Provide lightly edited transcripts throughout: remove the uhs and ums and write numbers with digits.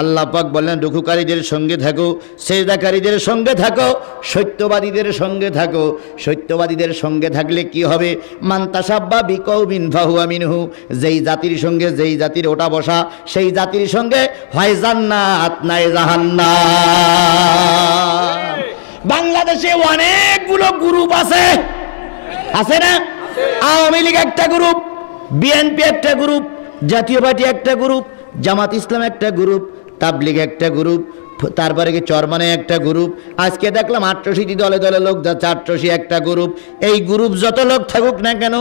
আল্লাহ পাক বলেন রুকুকারীদের সঙ্গে থাকো, সেজদাকারীদের সঙ্গে থাকো, সত্যবাদীদের সঙ্গে থাকো। সত্যবাদীদের সঙ্গে থাকলে কি হবে? মান তাসাব্বা বিকৌমিন ফাহুয়া মিনহু। যেই জাতির সঙ্গে যেই জাতির ওটা বসা, সেই জাতির সঙ্গে হয় জান্নাত নাই জাহান্নাম। বাংলাদেশে অনেকগুলো গ্রুপ আছে, আছে না? আওয়ামী লীগ একটা গ্রুপ, বিএনপি একটা গ্রুপ, জাতীয় পার্টি একটা গ্রুপ, জামাত ইসলাম একটা গ্রুপ, তাবলিগ একটা গ্রুপ, তারপরে কি চরমানে একটা গ্রুপ। আজকে দেখলাম ৮৮টি দলে দলে লোক যাচ্ছে, ৮৮ একটা গ্রুপ। এই গ্রুপ যত লোক থাকুক না কেন,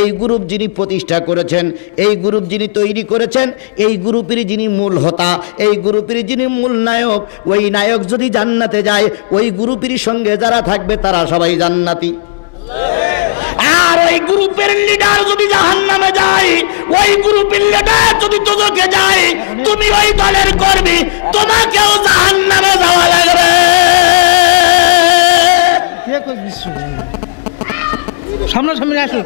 এই গ্রুপ যিনি প্রতিষ্ঠা করেছেন, এই গ্রুপ যিনি তৈরি করেছেন, এই গ্রুপেরই যিনি মূল হোতা, এই গ্রুপেরই যিনি মূল নায়ক, ওই নায়ক যদি জান্নাতে যায়, ওই গ্রুপেরই সঙ্গে যারা থাকবে তারা সবাই জান্নাতি। আর ওই গ্রুপের লিডার যদি জাহান্নামে যায়, ওই গ্রুপের লিডার যদি দোজখে যায়, তুমি ওই দলের কর্মী, তোমাকেও জাহান্নামে যাওয়া লাগবে। সামনাসামনি আসুন,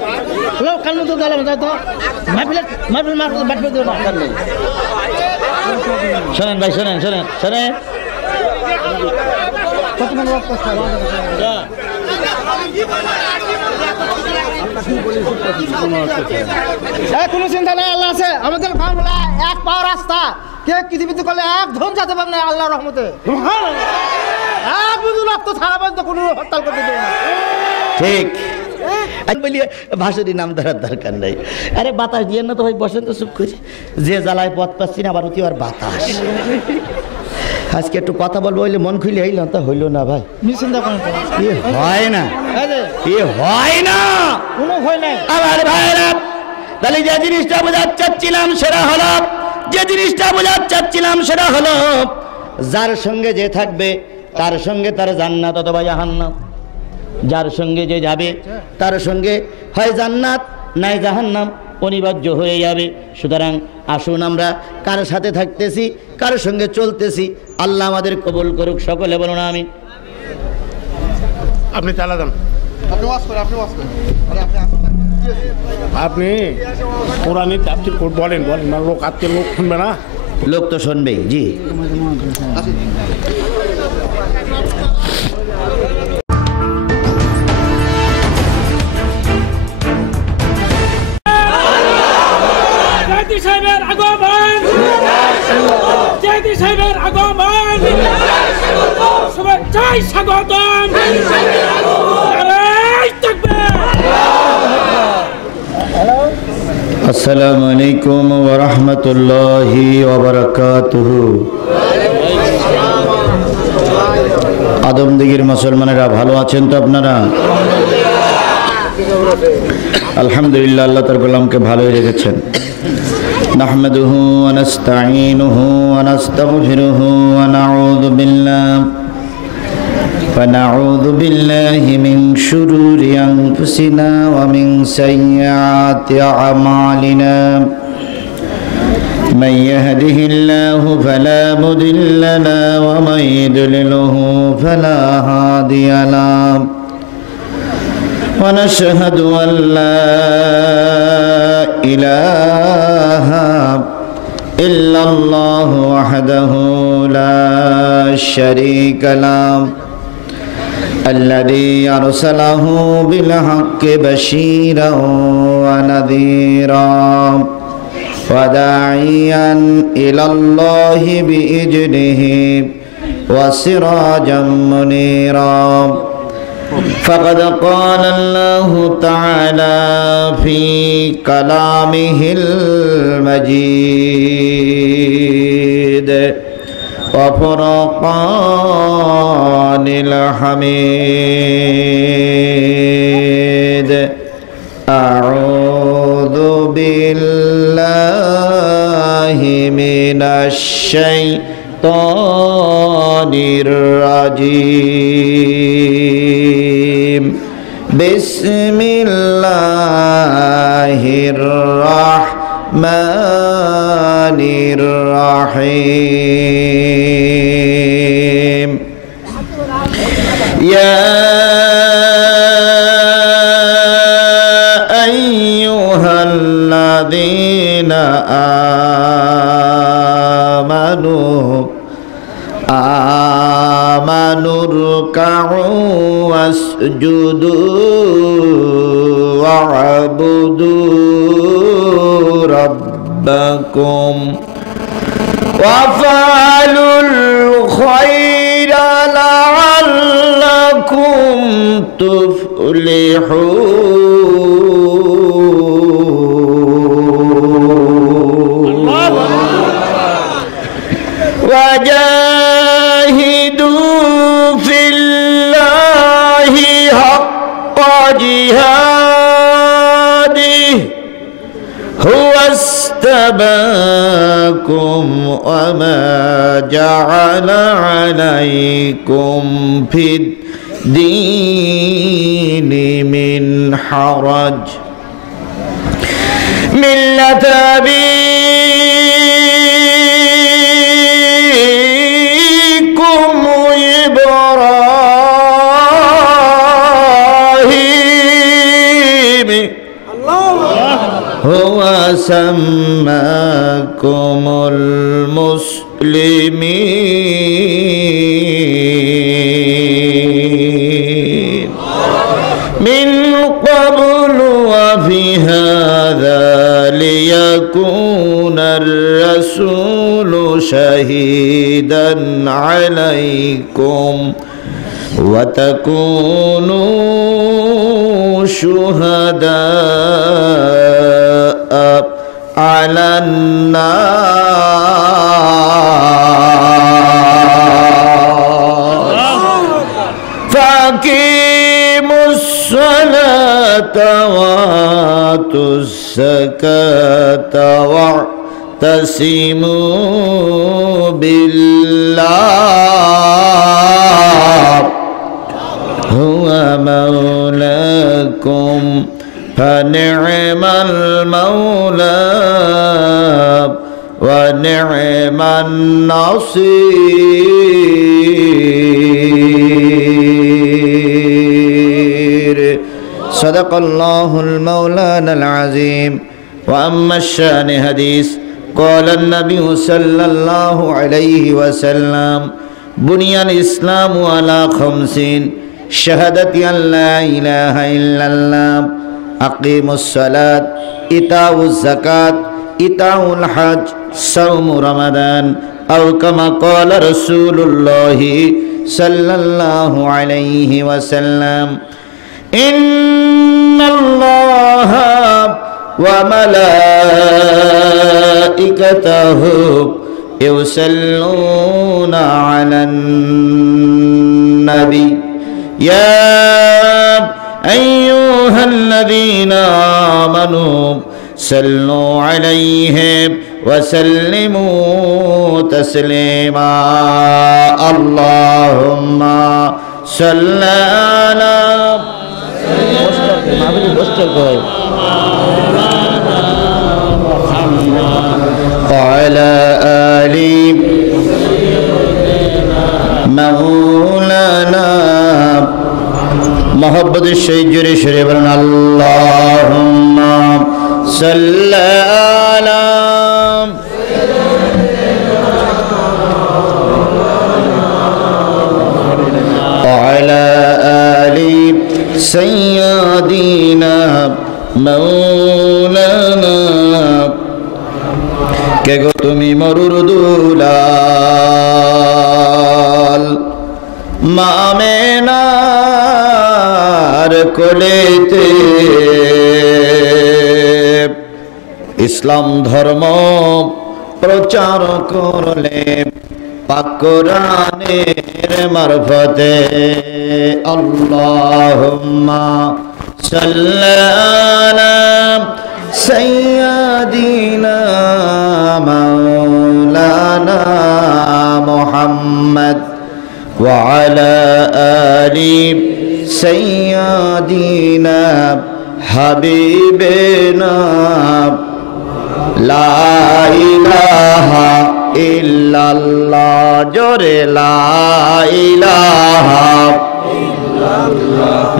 কাল মতো গেলাম তো শোনেন ভাই, শোনেন শোনেন শোনেন, কোনো চিন্তা নাই, আল্লাহ আছে আমাদের। এক পাওয়া রাস্তা কে পৃথিবীতে করলে এক ধন যেতে পারবে না আল্লাহর রহমতে। এক বিন্দু রক্ত ছাড়া পর্যন্ত কোনো হরতাল করতে দেবে না। ঠিক বলি, ভাষণের নাম ধরার দরকার নাই। আরে বাতাস দিয়ে না তো ভাই, বসেন তো চুপ করে। যে জ্বালায় পথ পাচ্ছি না, আবার অতি আর বাতাস। আজকে একটু কথা বলবো হইলে মন খুলে হইল, তা হইল না ভাই। চিন্তা করেন হয় না, হয় না, কোনো ভয় নাই আমার ভাইরা। তাহলে যে জিনিসটা বোঝাতে চাচ্ছিলাম সেটা হলো, যে জিনিসটা বোঝাতে চাচ্ছিলাম সেটা হলো, যার সঙ্গে যে থাকবে তার সঙ্গে তার জান্নাত অথবা জাহান্নাম। যার সঙ্গে যে যাবে তার সঙ্গে হয় জান্নাত নাই জাহান্নাম, অনিবার্য হয়ে যাবে। সুতরাং আসুন আমরা কার সাথে থাকতেছি, কার সঙ্গে চলতেছি, আল্লাহ আমাদের কবুল করুক। সকলে বলুন আমিন। আপনি চালা যান, আপনি কোরআনে তাফসীর বলেন বলেন না, লোক আজকে লোক শুনবে না, লোক তো শুনবেই। জি সাহেবের আগমন, জয়দি সাহেবের আগমন, শুভেচ্ছায় স্বাগতম। আসসালামু আলাইকুম ওয়া রাহমাতুল্লাহি ওয়া বারাকাতুহু। আদমদিগির মুসলমানেরা ভালো আছেন তো আপনারা? আলহামদুলিল্লাহ, আল্লাহ তার গোলামকে ভালোই রেখেছেন। নাহমাদুহু ওয়া নাস্তাঈনুহু ওয়া নাস্তাগফিরুহু ওয়া নাউযু বিল্লাহি মিন শুরুরি আনফুসিনা ওয়া মিন সাইয়্যাতি আ'মালিনা। মান ইয়াহদিহিল্লাহু ফালা মুদিল্লা লাহু ওয়া মান ইউদ্লিলহু ফালা হাদিয়া লাহু। ونشهد أن لا إله إلا الله وحده لا شريك له الذي أرسله بالحق بشيرا ونذيرا وداعيا إلى الله بإذنه وسراجا منيرا. فقد قال الله تعالى في كلامه المجيد وفرقان الحميد. أعوذ بالله من الشيطان الرجيم. بسم الله الرحمن الرحيم. يا أيها الذين آمنوا آمنوا اركعوا واسجدوا واعبدوا ربكم وافعلوا الخير لعلكم تفلحون وجاهدوا في الله حق جهاده هو اجتباكم وما جعل عليكم في الدين من حرج ملة أبيكم إبراهيم هو سماكم المسلمين من قبل وفي هذا ليكون الرسول شهيدا عليكم وتكونوا شهداء على الناس فأقيموا الصلاة وآتوا الزكاة واعتصموا بالله هو مولاكم فنعم المولى ونعم النصير صدق الله المولانا العظيم وأما الشان حديث قال النبي صلى الله عليه وسلم بني الإسلام على 5 شهادة أن لا إله إلا الله أقيموا الصلاة إيتاء الزكاة إيتاء الحج صوم رمضان أو كما قال رسول الله صلى الله عليه وسلم إن الله وملائكته يصلون على النبي يا أيها الذين آمنوا صلوا عليه وسلموا تسليما اللهم صل على وعلى آل مولانا محبت الشجر شريف اللهم صل على وعلى آل سيدنا مولانا কে গো তুমি মরুর দুলাল মামেনার কোলেতে ইসলাম ধর্ম প্রচার করলে পাক কোরআনের মারফতে আল্লাহুম্মা সাল্লি আলা سيدنا مولانا محمد وعلى آل سيدنا حبيبنا لا إله إلا الله جور لا إله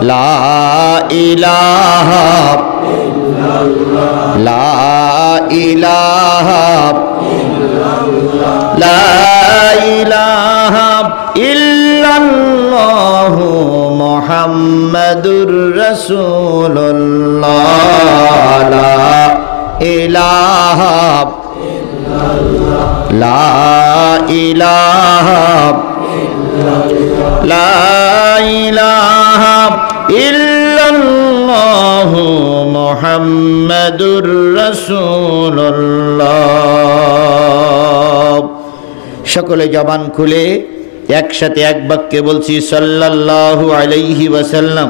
لا إله لا إله لا মুহাম্মাদুর রাসূলুল্লাহ লা ইলাহা লা ইলাহা লা ইলাহা ইল্লাল্লাহ মুহাম্মাদুর রাসূলুল্লাহ। সকলে জবান খুলে একসাথে এক বাক্যে বলছি সাল্লাল্লাহু আলাইহি ওয়াসাল্লাম।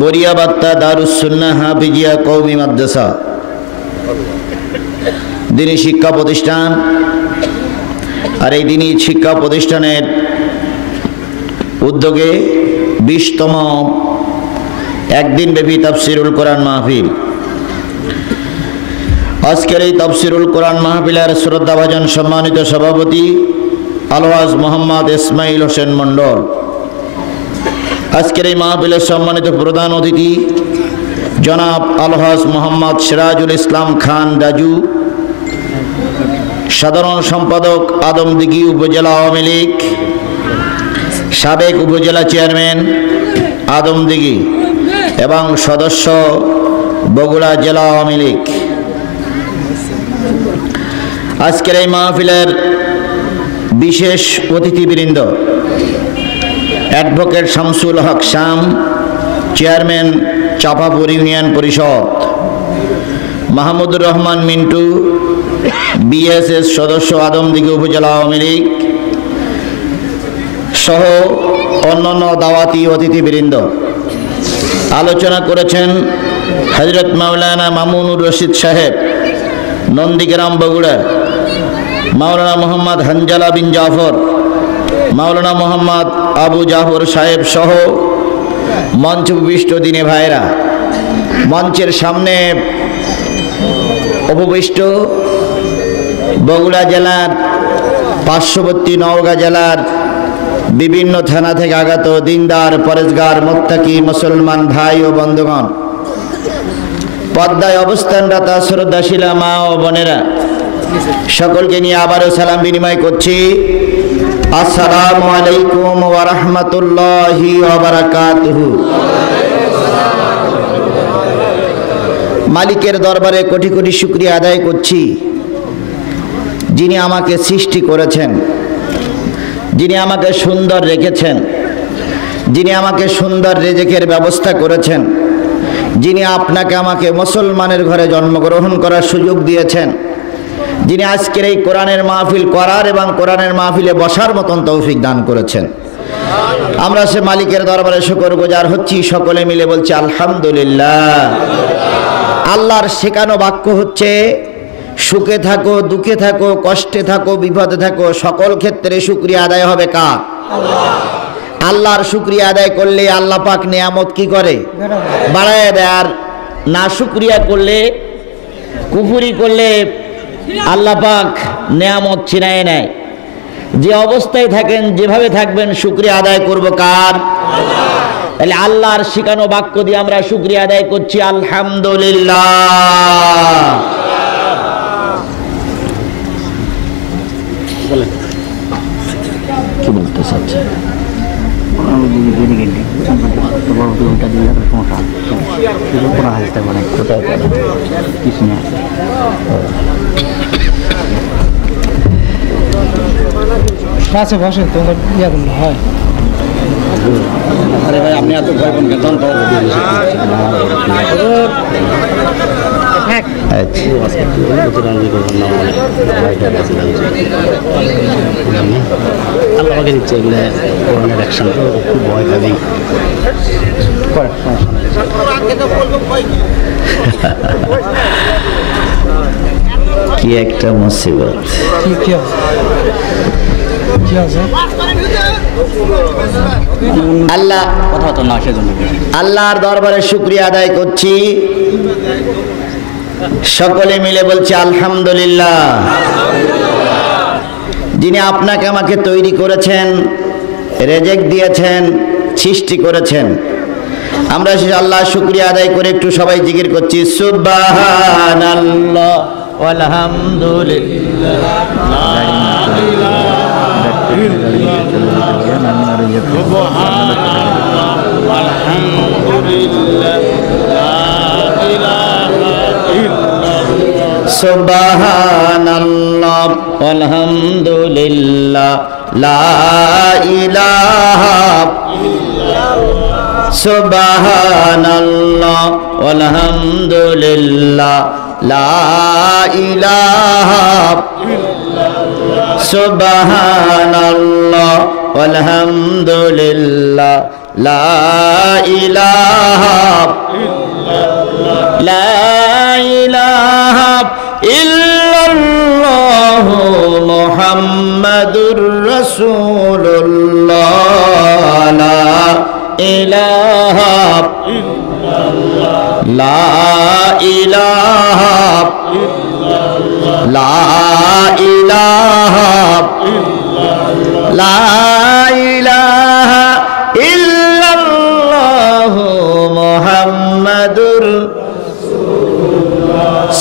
বরিয়া বাত্তা দারুস সুন্নাহ হাফিজিয়া কওমি মাদ্রাসা দিনী শিক্ষা প্রতিষ্ঠান, আর এই দিনী শিক্ষা প্রতিষ্ঠানের উদ্যোগে 20তম একদিন ব্যাপী তাফসিরুল কোরআন মাহফিল। আজকের এই তাফসিরুল কোরআন মাহফিলের শ্রদ্ধাভাজন সম্মানিত সভাপতি আলহাজ মোহাম্মদ ইসমাইল হোসেন মণ্ডল। আজকের এই মাহফিলের সম্মানিত প্রধান অতিথি জনাব আলহাজ মোহাম্মদ সিরাজুল ইসলাম খান রাজু, সাধারণ সম্পাদক আদমদিঘি উপজেলা আওয়ামী লীগ, সাবেক উপজেলা চেয়ারম্যান আদমদিঘি এবং সদস্য বগুড়া জেলা আওয়ামী লীগ। আজকের এই মাহফিলের বিশেষ অতিথিবৃন্দ অ্যাডভোকেট শামসুল হক শাম, চেয়ারম্যান চাপাপুর ইউনিয়ন পরিষদ, মাহমুদুর রহমান মিন্টু, বিএসএস সদস্য আদমদিঘি উপজেলা আওয়ামী লীগ সহ অন্যান্য দাওয়াতি অতিথিবৃন্দ। আলোচনা করেছেন হযরত মাওলানা মামুনুর রশিদ সাহেব, নন্দীগ্রাম বগুড়া, মাওলানা মোহাম্মদ হানজালা বিন জাফর, মাওলানা মোহাম্মদ আবু জাফর সাহেব সহ মঞ্চ উপবিষ্ট দিনে ভাইরা। মঞ্চের সামনে উপবিষ্ট বগুড়া জেলার পার্শ্ববর্তী নওগাঁ জেলার বিভিন্ন থানা থেকে আগত দিনদার পরেজগার মুত্তাকি মুসলমান ভাই ও বন্ধুগণ, পদ্মায় অবস্থানরত শ্রদ্ধাশীলা মা ও বোনেরা, সকলকে নিয়ে আবারও সালাম বিনিময় করছি। আসসালামু আলাইকুম ওয়া রাহমাতুল্লাহি ওয়া বারাকাতুহু। মালিকের দরবারে কোটি কোটি শুকরিয়া আদায় করছি, যিনি আমাকে সৃষ্টি করেছেন, যিনি আমাকে সুন্দর রেখেছেন, যিনি আমাকে সুন্দর রিজিকের ব্যবস্থা করেছেন, যিনি আপনাকে আমাকে মুসলমানের ঘরে জন্মগ্রহণ করার সুযোগ দিয়েছেন, যিনি আজকের এই কোরআনের মাহফিল করার এবং কোরআনের মাহফিলে বসার মতন তৌফিক দান করেছেন। আমরা সে মালিকের দরবারে শুকরগুজার হচ্ছি। সকলে মিলে বলছি আলহামদুলিল্লাহ। আল্লাহর শেখানো বাক্য হচ্ছে, সুখে থাকো, দুঃখে থাকো, কষ্টে থাকো, বিপদে থাকো, সকল ক্ষেত্রে শুকরিয়া আদায় হবে কার? আল্লাহর শুকরিয়া আদায় করলে আল্লাহ পাক নেয়ামত কি করে? বাড়ায় দেয়। আর না শুকরিয়া করলে, কুফরি করলে আল্লাহ পাক নেয়ামত ছিনায় নেয়। যে অবস্থায় থাকেন, যেভাবে থাকবেন, শুকরিয়া আদায় করব কার? তাহলে আল্লাহর শিখানো বাক্য দিয়ে আমরা শুকরিয়া আদায় করছি আলহামদুলিল্লাহ। কি বলতে চাচ্ছে? বসে বসে তোমার ইয়া করলে হয়। আরে ভাই, আপনি এত ভয় পান কেন? আল্লাহ আমাকে দিচ্ছে এগুলো কোরআনের অ্যাকশন, তো খুব ভয় পাবি। কি একটা মুসিবত! আল্লাহ কথা তো না, সেজন্য আল্লাহর দরবারে শুকরিয়া আদায় করছি। সকলে মিলে বলছি আলহামদুলিল্লাহ। যিনি আপনাকে আমাকে তৈরি করেছেন, রেজেক দিয়েছেন, সৃষ্টি করেছেন, আমরা সে আল্লাহর শুকরিয়া আদায় করে একটু সবাই জিকির করছি সুবহানাল্লাহ আলহামদুলিল্লাহ। সুবহানাল্লাহ আলহামদুলিল্লাহ লা ইলাহা সুবহানাল্লাহ আলহামদুলিল্লাহ লা ইলাহা সুবহানাল্লাহ আলহামদুলিল্লাহ লা ইলাহা লা ইলাহা ইল্লাল্লাহ মুহাম্মাদুর রাসূলুল্লাহ লা ইলাহা লা ইলাহা লা ইলাহা লা ইলাহা ইল্লাল্লাহ মুহাম্মাদুর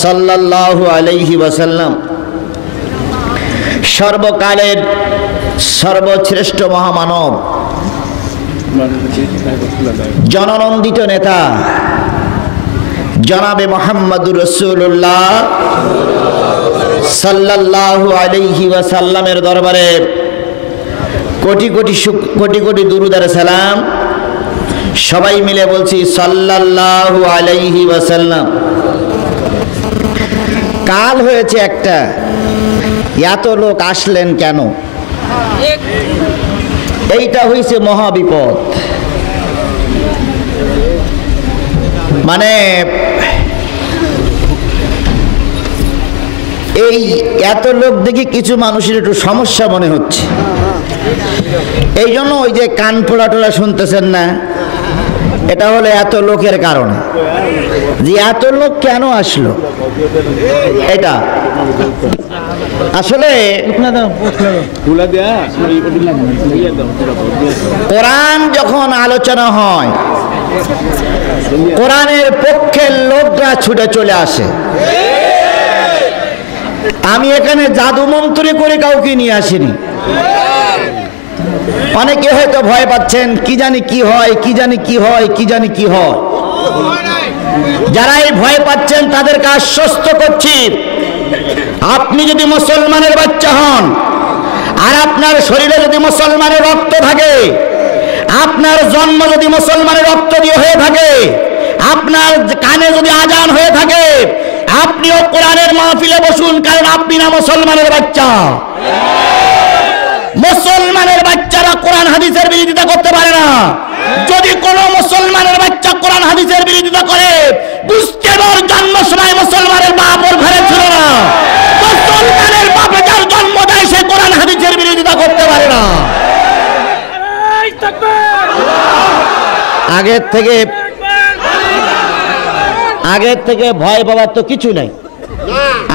সাল্লাল্লাহু আলাইহি ওয়াসাল্লাম সর্বকালের সর্বশ্রেষ্ঠ মহামানব, জননন্দিত নেতা জনাবে মুহাম্মদুর রাসূলুল্লাহ সাল্লাল্লাহু আলাইহি ওয়াসাল্লামের দরবারে কোটি কোটি দুরূদ আর সালাম। সবাই মিলে বলছি সাল্লাল্লাহু আলাইহি ওয়াসাল্লাম। কাল হয়েছে একটা, এত লোক আসলেন কেন? এইটা হইছে মহাবিপদ। মানে এই এত লোক দেখি কিছু মানুষের একটু সমস্যা মনে হচ্ছে। এই জন্য ওই যে কান পোড়া টোলা শুনতেছেন না, এটা হলো এত লোকের কারণে। যে এত লোক কেন আসলো, এটা আসলে কোরআন যখন আলোচনা হয়, কোরআনের পক্ষের লোকরা ছুটে চলে আসে। আমি এখানে জাদু মন্ত্রে করে কাউকে নিয়ে আসিনি। অনেকে হয়তো ভয় পাচ্ছেন, কি জানি কি হয়, কি জানি কি হয়, কি জানি কি হয়। যারা এই ভয় পাচ্ছেন তাদেরকে আশ্বস্ত করছি, আপনি যদি মুসলমানের বাচ্চা হন আর আপনার শরীরে যদি মুসলমানের রক্ত থাকে, আপনার জন্ম যদি মুসলমানের রক্ত দিয়ে হয়ে থাকে, আপনার কানে যদি আজান হয়ে থাকে, আপনিও কোরআনের মাহফিলে বসুন, কারণ আপনি না মুসলমানের বাচ্চা। মুসলমানের বাচ্চারা কোরআন হাদিসের বিরোধিতা করতে পারে না। যদি কোন মুসলমানের বাচ্চা কোরআন হাদিসের বিরোধিতা করে, বুঝতে পার জন্ম সময় মুসলমানের বাপ ওর ঘরে ছিল না। মুসলমানের বাপে যার জন্ম দেয় সে কোরআন হাদিসের বিরোধিতা করতে পারে না। আগের থেকে ভয় পাওয়ার তো কিছু নাই।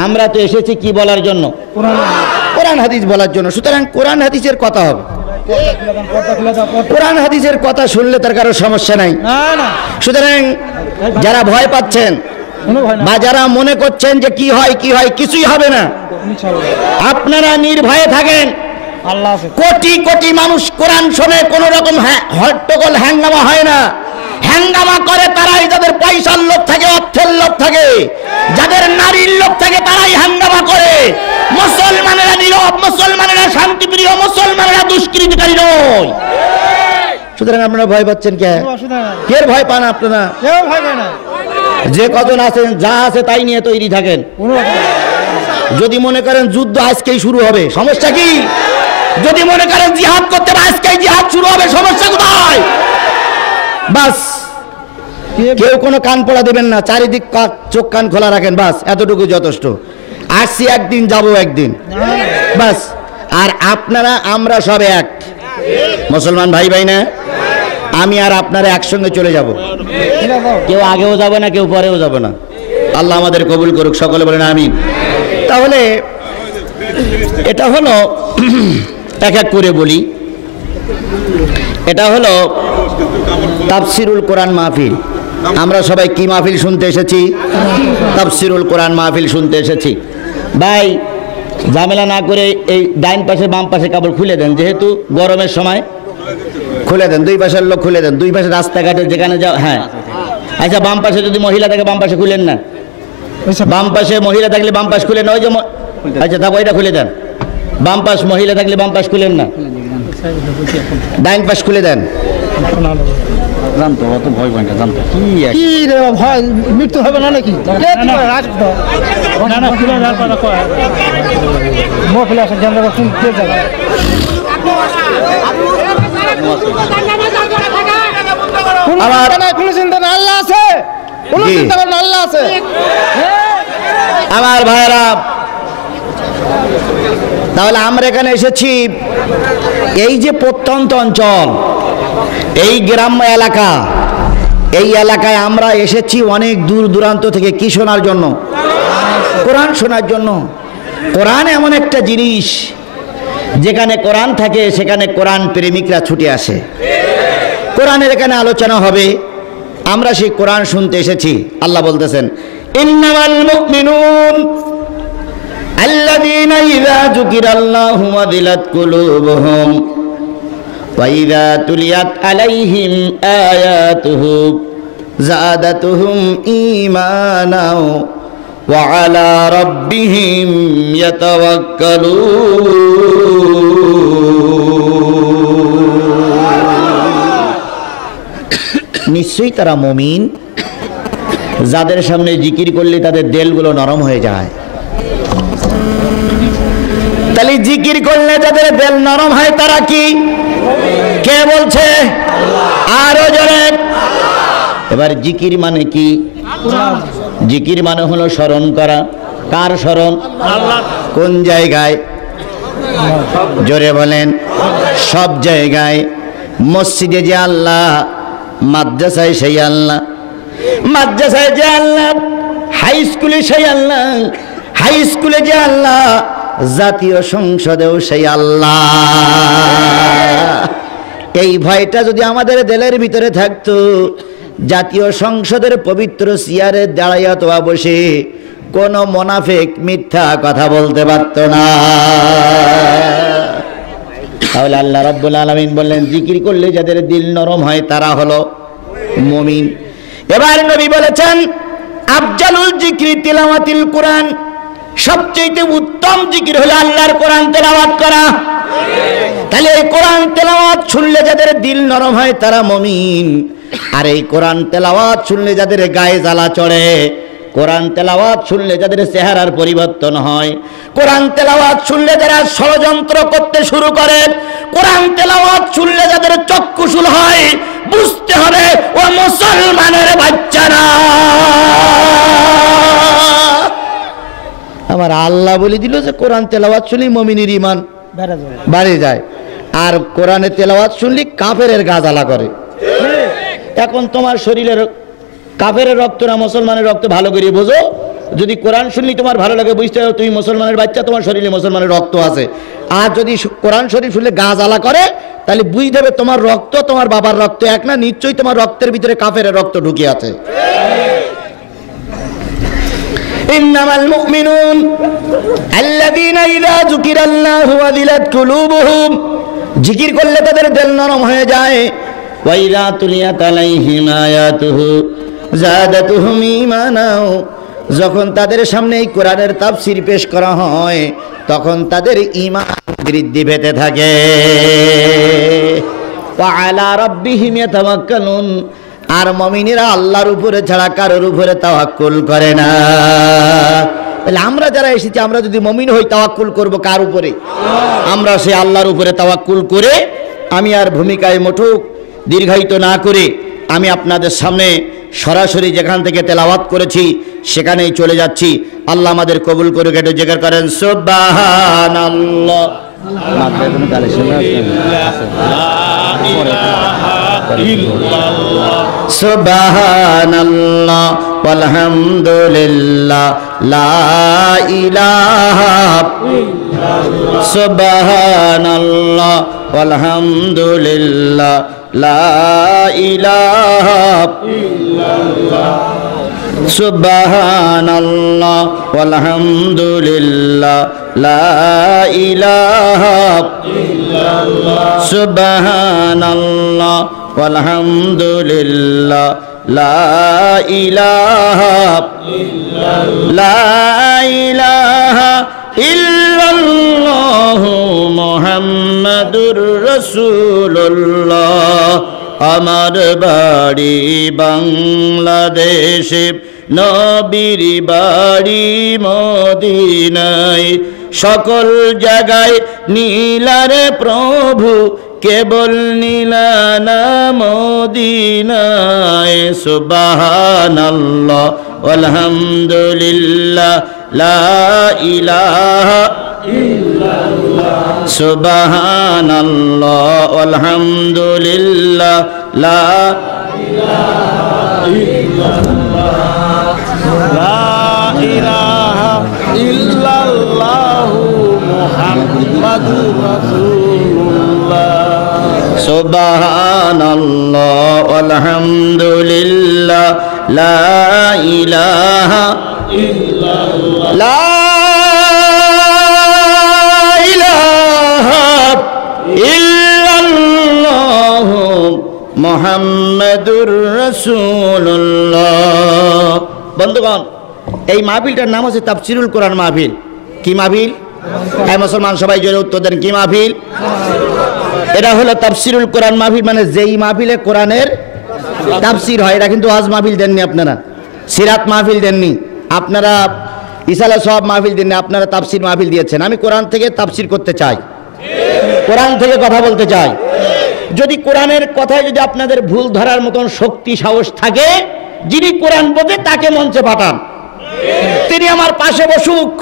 আমরা তো এসেছি কি বলার জন্য? কোরআন হাদিস বলার জন্য। সুতরাং কোরআন হাদিসের কথা হবে। কোরআন হাদিসের কথা শুনলে তার কারো সমস্যা নাই। সুতরাং যারা ভয় পাচ্ছেন বা যারা মনে করছেন যে কি হয় কিছুই হবে না, আপনারা নির্ভয়ে থাকেন। কোটি কোটি মানুষ কোরআন শোনে, কোন রকম হট্টগোল হ্যাঙ্গামা হয় না। হ্যাঙ্গামা করে তারাই যাদের পয়সার লোভ থাকে, অর্থের লোভ থাকে, যাদের নারীর লোভ থাকে, তারাই হাঙ্গামা করে। মুসলমানেরা নীরব, মুসলমানেরা শান্তিপ্রিয়, মুসলমানেরা দুষ্কৃতিকারী নয়। সুতরাং আপনারা ভয় পাচ্ছেন কে? কে ভয় পান আপনারা? কেউ ভয় পায় না। যে কজন আছেন, যা আছে তাই নিয়ে তৈরি থাকেন। যদি মনে করেন যুদ্ধ আজকেই শুরু হবে, সমস্যা কি? যদি মনে করেন জিহাদ করতে হবে, আজকেই জিহাদ শুরু হবে, সমস্যা কোথায়? বাস, কেউ কোনো কান পড়া দেবেন না, চারিদিক চোখ কান খোলা রাখেন, বাস এতটুকু যথেষ্ট। আসছি একদিন, যাবো একদিন, বাস। আর আপনারা আমরা সব এক মুসলমান ভাই ভাই না? আমি আর আপনারা একসঙ্গে চলে যাব। কেউ আগেও যাবে না, কেউ পরেও যাবে না। আল্লাহ আমাদের কবুল করুক, সকলে বলেন আমিন। তাহলে এটা হলো, এক এক করে বলি, এটা হলো তাফসিরুল কোরআন মাহফিল। আমরা সবাই কি মাহফিল শুনতে এসেছি? তাফসিরুল কোরআন মাহফিল শুনতে এসেছি। ভাই ঝামেলা না করে এই ডাইন পাশে বাম পাশে কাপড় খুলে দেন, যেহেতু গরমের সময় খুলে দেন। দুই পাশের লোক খুলে দেন, দুই পাশে রাস্তাঘাটে যেখানে যাও। হ্যাঁ, আচ্ছা বাম পাশে যদি মহিলা থাকে বাম পাশে খুলেন না, বাম পাশে মহিলা থাকলে বাম পাশ খুলে নয় যে আচ্ছা তা ওইটা খুলে দেন। বাম পাশ মহিলা থাকলে বাম পাশ খুলেন না, ডাইন পাশ খুলে দেন। জানতো অত ভয় পাই না, জানতো কি রে ভয় মৃত্যু হবে না নাকি? মহফিল আসে জানতে শুনতে যাবে। কোনো চিন্তা না, আল্লাহ আছে। কোনো জি। চিন্তা করেন, আল্লাহ আছে। আমার ভাইরা, তাহলে আমরা এখানে এসেছি এই যে প্রত্যন্ত অঞ্চল, এই গ্রাম্য এলাকা, এই এলাকায় আমরা এসেছি অনেক দূর দূরান্ত থেকে কি শোনার জন্য? কোরআন শোনার জন্য। কোরআন এমন একটা জিনিস, যেখানে কোরআন থাকে সেখানে কোরআন প্রেমিকরা ছুটে আসে। কোরআনের এখানে আলোচনা হবে, আমরা সেই কোরআন শুনতে এসেছি। আল্লাহ বলতেছেন, ইন্নামাল মুমিনুন আল্লাযীনা ইযা যুকিরাল্লাহু ওয়াজিলাত কুলুবুহুম ওয়া ইযা তুলিয়াত আলাইহিম আয়াতুহু যাদাতুহুম ঈমানাও ওয়া আলা রাব্বিহিম ইয়াতাওয়াক্কালুন। নিশ্চয়ই তারা মুমিন, যাদের সামনে জিকির করলে তাদের দিলগুলো নরম হয়ে যায়। তাহলে জিকির করলে যাদের দিল নরম হয় তারা কি? কে বলছে? আরো জোরে। এবার জিকির মানে কি? জিকির মানে হলো স্মরণ করা। কার স্মরণ? আল্লাহ। কোন জায়গায়? জোরে বলেন। সব জায়গায়। মসজিদে যে আল্লাহ, মাদ্রাসায় সেই আল্লাহ, মাদ্রাসায় যে আল্লাহ, হাই স্কুলে সেই আল্লাহ, হাই স্কুলে যে আল্লাহ, জাতীয় সংসদেও সেই আল্লাহ। এই ভয়টা যদি আমাদের দিলের ভিতরে থাকতো, জাতীয় সংসদের পবিত্র চেয়ারে দাঁড়াইয়া তো বসে কোন মুনাফিক মিথ্যা কথা বলতে পারত না। তাহলে আল্লাহ রাব্বুল আলামিন বললেন, জিকির করলে যাদের দিল নরম হয় তারা হলো মুমিন। এবার নবী বলেছেন, আফজালুল জিকরি তিলাওয়াতিল কোরআন, সবচেয়ে উত্তম জিকির হলো আল্লাহর কোরআন তেলাওয়াত করা। তাহলে এই কোরআন তেলাওয়াত শুনলে যাদের দিল নরম হয় তারা মুমিন। আর এই কোরআন তেলাওয়াত শুনলে যাদের গায়ে জ্বালা চড়ে, কোরআন তেলাওয়াত শুনলে যাদের চেহারার পরিবর্তন হয়, কোরআন তেলাওয়াত শুনলে যারা ষড়যন্ত্র করতে শুরু করে, কোরআন তেলাওয়াত শুনলে যাদের চক্ষুশূল হয়, বুঝতে হবে ও মুসলমানের বাচ্চারা। আমার আল্লাহ বলে দিল যে কোরআন তেলাওয়াত শুনলে মুমিনের ঈমান বাড়ে যায়, আর কোরআনের তেলাওয়াত শুনলে কাফেরের গা জ্বালা করে। এখন তোমার শরীরের কাফেরের রক্ত না মুসলমানের রক্ত ভালো করে বোঝো। যদি কোরআন শুনলি তোমার ভালো লাগে, বুঝতে হবে তুমি মুসলমানের বাচ্চা, তোমার শরীরে মুসলমানের রক্ত আছে। আর যদি কোরআন শরীফ শুনলে গা জ্বালা করে, তাহলে বুঝতে হবে তোমার রক্ত তোমার বাবার রক্ত এক না, নিশ্চয়ই তোমার রক্তের ভিতরে কাফেরের রক্ত ঢুকে আছে। ইন্নামাল মুমিনুন আল্লাযীনা ইযা যুকিরাল্লাহু ওয়াজিলাত কুলুবুহুম, জিকির করলে তাদের দিল নরম হয়ে যায়। ওয়া ইযা তুলিয়াত আলাইহিম আয়াতুহু যাদাতুহুম ঈমানাও, যখন তাদের সামনে এই কোরআনের তাফসীর পেশ করা হয় তখন তাদের ঈমান বৃদ্ধি পেতে থাকে। ওয়া আলা রাব্বিহিম ইয়াতাওয়াক্কালুন, আর মুমিনেরা আল্লাহর উপরে ছাড়া কারোর উপরে তাওয়াক্কুল করে না। তাহলে আমরা যারা এসেছি, আমরা যদি মুমিন হই তাওয়াক্কুল করব কার উপরে? আমরা সেই আল্লাহর উপরে তাওয়াক্কুল করে। আমি আর ভূমিকায় মোটু দীর্ঘায়িত না করে আমি আপনাদের সামনে সরাসরি যেখান থেকে তেলাওয়াত করেছি সেখানেই চলে যাচ্ছি। আল্লাহ আমাদের কবুল করুক। একটু জিকির করেন সুবহানাল্লাহ। সুবহানাল্লাহ ওয়ালহামদুলিল্লাহ লা ইলাহা ইল্লাল্লাহ। সুবহানাল্লাহ ওয়ালহামদুলিল্লাহ লা ইলাহা ইল্লাল্লাহ। সুবহানাল্লাহ ওয়ালহামদুলিল্লাহ লা ইলাহা ইল্লাল্লাহ। সুবহানাল্লাহ ওয়ালহামদুলিল্লাহ লা ইলাহা লা ইলাহা ইল্লাল্লাহু মুহাম্মাদুর রাসূলুল্লাহ। আমার বাড়ি বাংলাদেশে, নবীর বাড়ি মদিনায়, সকল জায়গায় নীলারে প্রভু, কেবল নীলানা মদিনায়। সুবহানাল্লাহ আলহামদুলিল্লাহ লা ইলাহা ইল্লাল্লাহ, সুবহানাল্লাহ আলহামদুলিল্লাহ লা ইলাহা ইল্লাল্লাহ, লা ইলাহা ইল্লাল্লাহ মুহাম্মাদুর রাসূলুল্লাহ। সুবহানাল্লাহ আলহামদুলিল্লাহ লা ইলাহা ইল্লাল্লাহ, লা ইলাহা ইল্লাল্লাহ মুহাম্মাদুর রাসূলুল্লাহ। বন্ধুগণ, এই মাহফিলটার নাম হচ্ছে তাফসিরুল কোরআন মাহফিল। কি মাহফিল? হ্যাঁ মুসলমান সবাই জোরে উত্তর দেন, কি মাহফিল? এটা হলো তাফসিরুল কোরআন মাহফিল, মানে যেই মাহফিলে কোরআনের তাফসির হয়। এটা কিন্তু ওয়াজ মাহফিল দেননি আপনারা, সিরাত মাহফিল দেননি আপনারা, ইসালে সব মাহফিল দেননি আপনারা, তাফসির মাহফিল দিয়েছেন। আমি কোরআন থেকে তাফসির করতে চাই, কোরআন থেকে কথা বলতে চাই। যদি কোরআনের কথায় যদি আপনাদের ভুল ধরার মতন শক্তি সাহস থাকে, যিনি কোরআন বোঝে তাকে মঞ্চে পাঠান, তিনি আমার পাশে বসুক,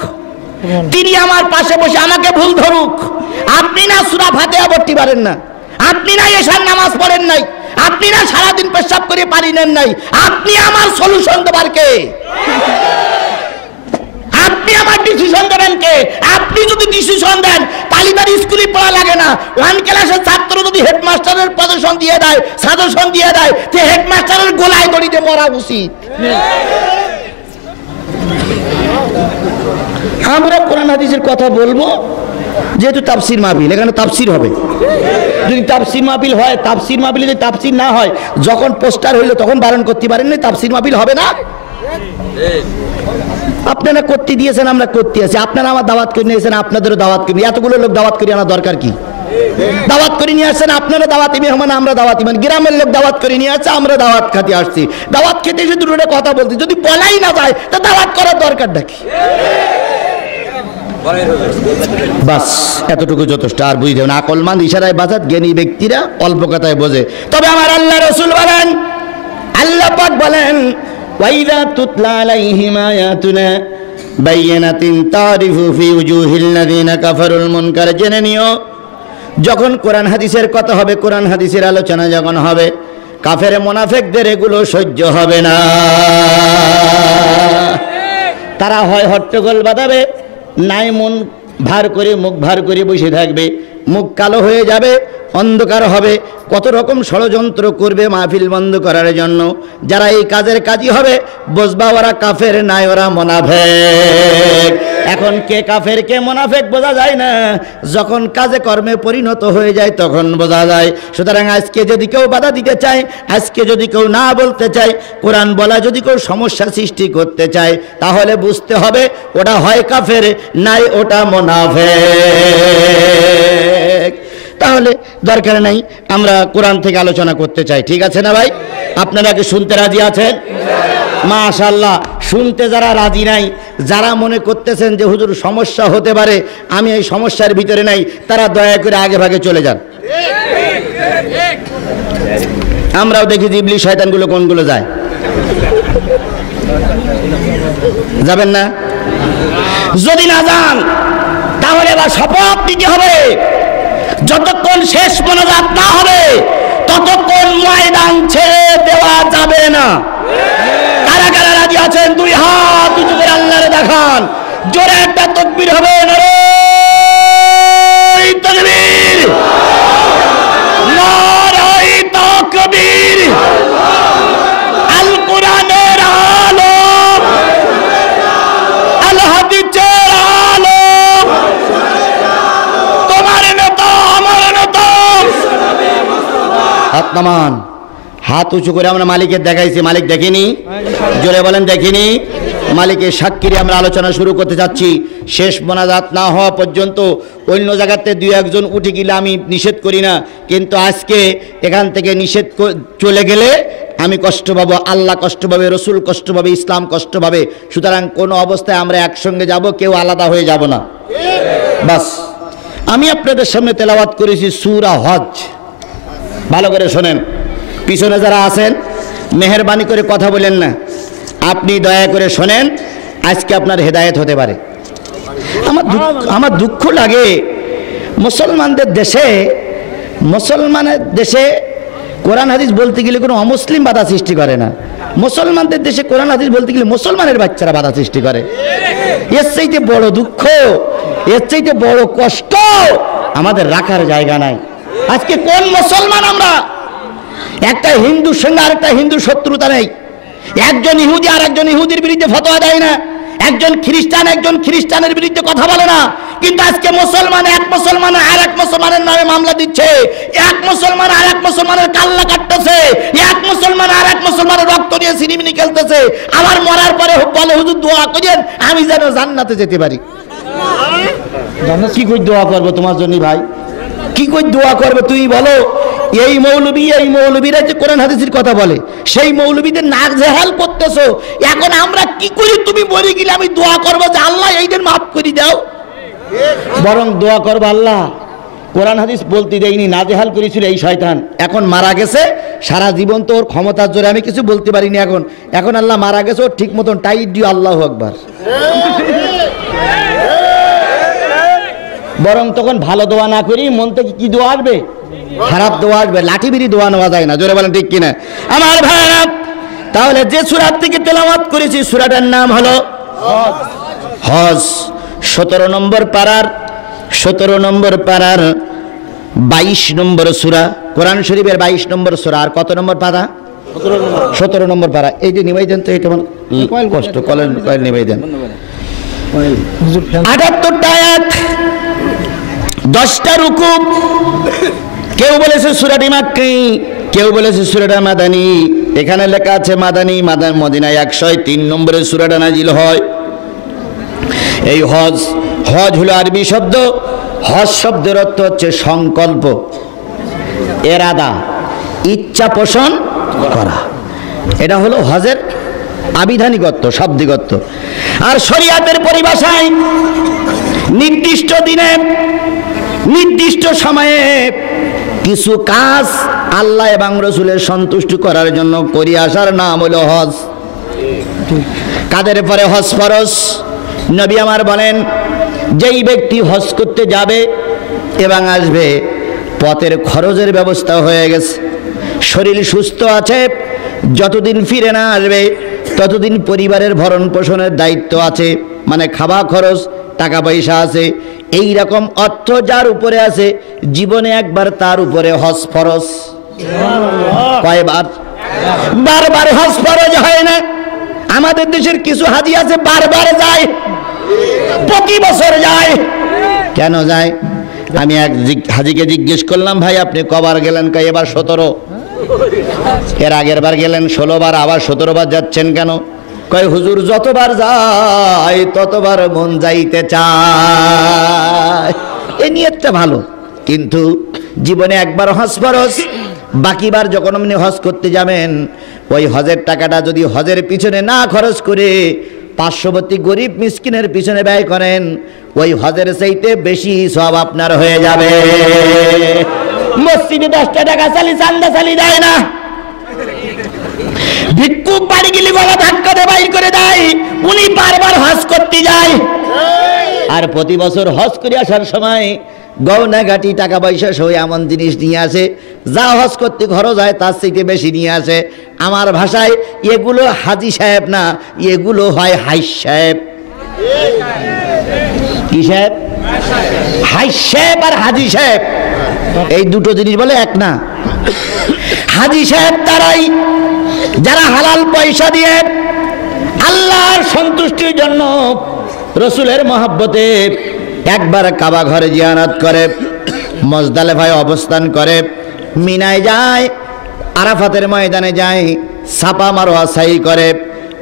তিনি আমার পাশে বসে আমাকে ভুল ধরুক। আপনি না সূরা ফাতিহা পড়তে পারেন না, আপনি না এশার নামাজ পড়েন নাই, আপনি না সারাদিন পেশাব করে পারি নেন নাই, আপনি আমার সলিউশন দেবার কে? আপনি আমার ডিসিশন দেবেন কে? আপনি যদি ডিসিশন দেন তাহলে তার স্কুলে পড়া লাগে না। ওয়ান ক্লাসের ছাত্র যদি হেডমাস্টারের পজিশন দিয়ে দেয়, সাজেশন দিয়ে দেয়, যে হেডমাস্টারের গোলায় দড়িতে মরা উচিত। আমরা কোরআন হাদিসের কথা বলবো, যেহেতু তাফসির মাহফিল, এখানে তাফসির হবে। যদি তাফসির মাহফিল হয়, তাফসির মাহফিলে যদি তাফসির না হয়, যখন পোস্টার হইলো তখন বারণ করতে পারেন না, তাফসির মাহফিল হবে না। আপনারা করতে দিয়েছেন, আমরা করতে আছি। আপনারা আমার দাওয়াত করে নিয়েছেন, আপনাদেরও দাওয়াত করি। এতগুলো লোক দাওয়াত করি আনার দরকার কি? দাওয়াত করে নিয়ে আসছেন, আপনারা দাওয়াতি মেহমান, আমরা দাওয়াতি মেহমান। গ্রামের লোক দাওয়াত করে নিয়ে আসছে, আমরা দাওয়াত খেতে আসছি। দাওয়াত খেতে এসে দুটো কথা বলছি, যদি বলাই না যায় তা দাওয়াত করার দরকারটা কি? বাস এতটুকু যথেষ্ট, আর বুঝতে হবে না। আকলমান ইশারায় বাজাত, জ্ঞানী ব্যক্তিরা অল্প কথায় বোঝে। তবে আমার আল্লাহ রাসূল বলেন, আল্লাহ পাক বলেন, ওয়াইদা তুতলা আলাইহিম আয়াতুনা বাইয়িনাতিন তারিফু ফি উজুহিল লাযিনা কাফারুল মুনকার। জেনে নিও, যখন কোরআন হাদিসের কথা হবে, কোরআন হাদিসের আলোচনা যখন হবে, কাফের মুনাফিকদের এগুলো সহ্য হবে না। তারা হয় হট্টগোল বাঁধাবে, নাই মন ভার করে, মুখ ভার করে বসে থাকবে, মুখ কালো হয়ে যাবে, অন্ধকার হবে, কত রকম ষড়যন্ত্র করবে মাহফিল বন্ধ করার জন্য। যারা এই কাজের কাজই হবে, বুঝবা ওরা কাফের নাই, ওরা মুনাফিক। এখন কে কাফের কে মুনাফিক বোঝা যায় না, যখন কাজে কর্মে পরিণত হয়ে যায় তখন বোঝা যায়। সুতরাং আজকে যদি কেউ বাধা দিতে চায়, আজকে যদি কেউ না বলতে চায়, কোরআন বলা যদি কেউ সমস্যা সৃষ্টি করতে চায়, তাহলে বুঝতে হবে ওটা হয় কাফের, নাই ওটা মুনাফিক। তাহলে দরকার নাই আমরা কোরআন থেকে আলোচনা করতে চাই, ঠিক আছে না ভাই? আপনারা কি শুনতে রাজি আছেন? মাশাআল্লাহ। শুনতে যারা রাজি নাই, যারা মনে করতেছেন যে হুজুর সমস্যা হতে পারে, আমি এই সমস্যার ভিতরে নাই, তারা দয়া করে আগে ভাগে চলে যান। আমরাও দেখি যে ইবলিশ শয়তানগুলো কোনগুলো যায়, যাবেন না? যদি না যান তাহলে এবার শপথ নিতে হবে, যতক্ষণ শেষ মোনাজাত না হবে ততক্ষণ ময়দান ছেড়ে দেওয়া যাবে না। কারা কারা রাজি আছেন দুই হাত উঁচু করে আল্লাহরে দেখান, জোরে একটা তাকবীর হবে, নারায়ে তাকবীর, নারায়ে তাকবীর। আল কোরআনের আলো, আল হাদিসের আলো, তোমার নেতা আমার নেতা। হাত নামান, হাত উঁচু করে আমরা মালিকের দেখাইছি, মালিক দেখেনি? জোরে বলেন দেখেনি? মালিকের সাক্ষী আমরা আলোচনা শুরু করতে যাচ্ছি। শেষ মোনাজাত না হওয়া পর্যন্ত অন্য জায়গাতে দুই একজন উঠে গেলে আমি নিষেধ করি না, কিন্তু আজকে এখান থেকে নিষেধ চলে গেলে আমি কষ্ট পাবো, আল্লাহ কষ্ট পাবে, রসুল কষ্ট পাবে, ইসলাম কষ্ট পাবে। সুতরাং কোনো অবস্থায় আমরা একসঙ্গে যাব, কেউ আলাদা হয়ে যাব না। বাস আমি আপনাদের সামনে তেলাওয়াত করেছি সূরা হজ। ভালো করে শোনেন, পিছনে যারা আছেন মেহেরবানি করে কথা বলেন না, আপনি দয়া করে শোনেন, আজকে আপনার হেদায়েত হতে পারে। আমার দুঃখ লাগে মুসলমানদের দেশে কোরআন হাদিস বলতে গেলে কোনো অমুসলিম বাধা সৃষ্টি করে না। মুসলমানদের দেশে কোরআন হাদিস বলতে গেলে মুসলমানের বাচ্চারা বাধা সৃষ্টি করে। এর চাইতে বড় দুঃখ, এর চাইতে বড় কষ্ট আমাদের রাখার জায়গা নাই। আজকে কোন মুসলমান আমরা? একটা হিন্দুর সঙ্গে আরেকটা হিন্দুর শত্রুতা নেই, একজন ইহুদি আর একজন ইহুদির বিরুদ্ধে ফতোয়া দেয় না, একজন খ্রিস্টান একজন খ্রিস্টানের বিরুদ্ধে কথা বলে না। কিন্তু আজকে মুসলমান এক মুসলমান আর এক মুসলমানের নামে মামলা দিচ্ছে, এক মুসলমান আর এক মুসলমানের কাল্লা কাটতেছে, এক মুসলমান আর এক মুসলমানের রক্ত নিয়ে সিনেমিনি খেলতেছে। আমার মরার পরে বলে হুজুর দোয়া করেন আমি যেন জান্নাতে যেতে পারি। কি করে দোয়া করবো তোমার জন্য ভাই? কি করে দোয়া করবে তুই বলো? এই মৌলবীরা যে কোরআন হাদিসের কথা বলে, সেই মৌলবীদের নাক জেহাল করতেছো। এখন আমরা কি করি? তুমি মরে গেলে আমি দোয়া করবো যে আল্লাহ এইদের মাফ করে দাও। বরং দোয়া করবো আল্লাহ কোরআন হাদিস বলতে দেয়নি, নাজেহাল করেছিল এই শয়তান, এখন মারা গেছে, সারা জীবন তো ওর ক্ষমতার জোরে আমি কিছু বলতে পারিনি, এখন আল্লাহ মারা গেছে, ওর ঠিক মতন টাইট দিও, আল্লাহু আকবার। বরং তখন ভালো দোয়া না করি মন থেকে কি দোয়া আসবে? খারাপ দোয়া আসবে। লাঠি বিড়ি দোয়া নেওয়া যায় না, জোরে বলেন ঠিক কিনা আমার ভাইরা? তাহলে যে সূরা থেকে তেলাওয়াত করেছি সূরাটার নাম হলো হজ। 17 নম্বর পারার 22 নম্বর সূরা, কোরআন শরীফের 22 নম্বর সূরা। আর কত নম্বর পারা? 17 নম্বর পারা। এই যে নিবাই দেন তো, এটা কষ্ট কলেন, কয়েল নিবাই দেন। 78টা আয়াত, 10টা রুকু। কেউ বলেছে সূরাটি মাক্কি, কেউ বলেছে সূরাটা মাদানী। এখানে লেখা আছে মাদানী, মদিনায় 103 নম্বরের সূরাটা নাজিল হয়। এই হজ হলো আরবি শব্দ। হজ শব্দের অর্থ হচ্ছে সংকল্প, এরাদা, ইচ্ছা পোষণ করা। এটা হলো হজের আবিধানিক অর্থ, শাব্দিক অর্থ। আর শরিয়াতের পরিভাষায় নির্দিষ্ট দিনে নির্দিষ্ট সময়ে কিছু কাজ আল্লাহ এবং রসুলের সন্তুষ্টি করার জন্য করে আসার নাম হলো হজ। কাদের পরে হজ ফরজ? নবী আমার বলেন, যেই ব্যক্তি হজ করতে যাবে এবং আসবে, পথের খরচের ব্যবস্থা হয়ে গেছে, শরীর সুস্থ আছে, যতদিন ফিরে না আসবে ততদিন পরিবারের ভরণ পোষণের দায়িত্ব আছে, মানে খাওয়া খরচ, টাকা পয়সা আছে। এই রকম অর্থ যার উপরে আছে, জীবনে একবার তার উপরে হজ ফরজ। কয়বার? বারবার হজ ফরজ হয় না। আমাদের দেশের কিছু হাজি আছে বারবার যায়, প্রতি বছর যায়। কেন যায়? আমি এক হাজিকে জিজ্ঞেস করলাম, ভাই আপনি কবার গেলেন? এবার 17। এর আগের বার গেলেন 16 বার, আবার 17 বার যাচ্ছেন কেন? কয় হুজুর যতবার যায় ততবার মন যাইতে চায়। এই নিয়তটা ভালো, কিন্তু জীবনে একবার হজ ফরজ, বাকিবার যখন আপনি হজ করতে যাবেন, ওই হজের টাকাটা যদি হজের পিছনে না খরচ করে পার্শ্ববর্তী গরিব মিসকিনের পিছনে ব্যয় করেন, ওই হজের চাইতে বেশি সব আপনার হয়ে যাবে। মসজিদে 10টা টাকা চান্দা চালি দেয় না, ভিক্ষুক বাড়ি গেলে গলা ধাক্কা দিয়ে বাইর করে দেয়, উনি বারবার হজ করতে যায়। আর প্রতি বছর হজ করে আসার সময় গয়নাগাটি টাকা পয়সা সহ এমন জিনিস নিয়ে আসে, যা হজ করতে খরচ হয় তার চাইতে বেশি নিয়ে আসে। আমার ভাষায় এগুলো হাজি সাহেব না, এগুলো হয় হাইস সাহেব। কি সাহেব? হাইস সাহেব আর হাজি সাহেব এই দুটো জিনিস বলে এক না। হাজি সাহেব তারাই যারা হালাল পয়সা দিয়ে আল্লাহর সন্তুষ্টির জন্য, রসুলের মহব্বতে একবার কাবা ঘরে জিয়ারত করে, মুজদালিফায় অবস্থান করে, মিনায় যায়, আরাফাতের ময়দানে যায়, ছাপা মারোয়া সাই করে।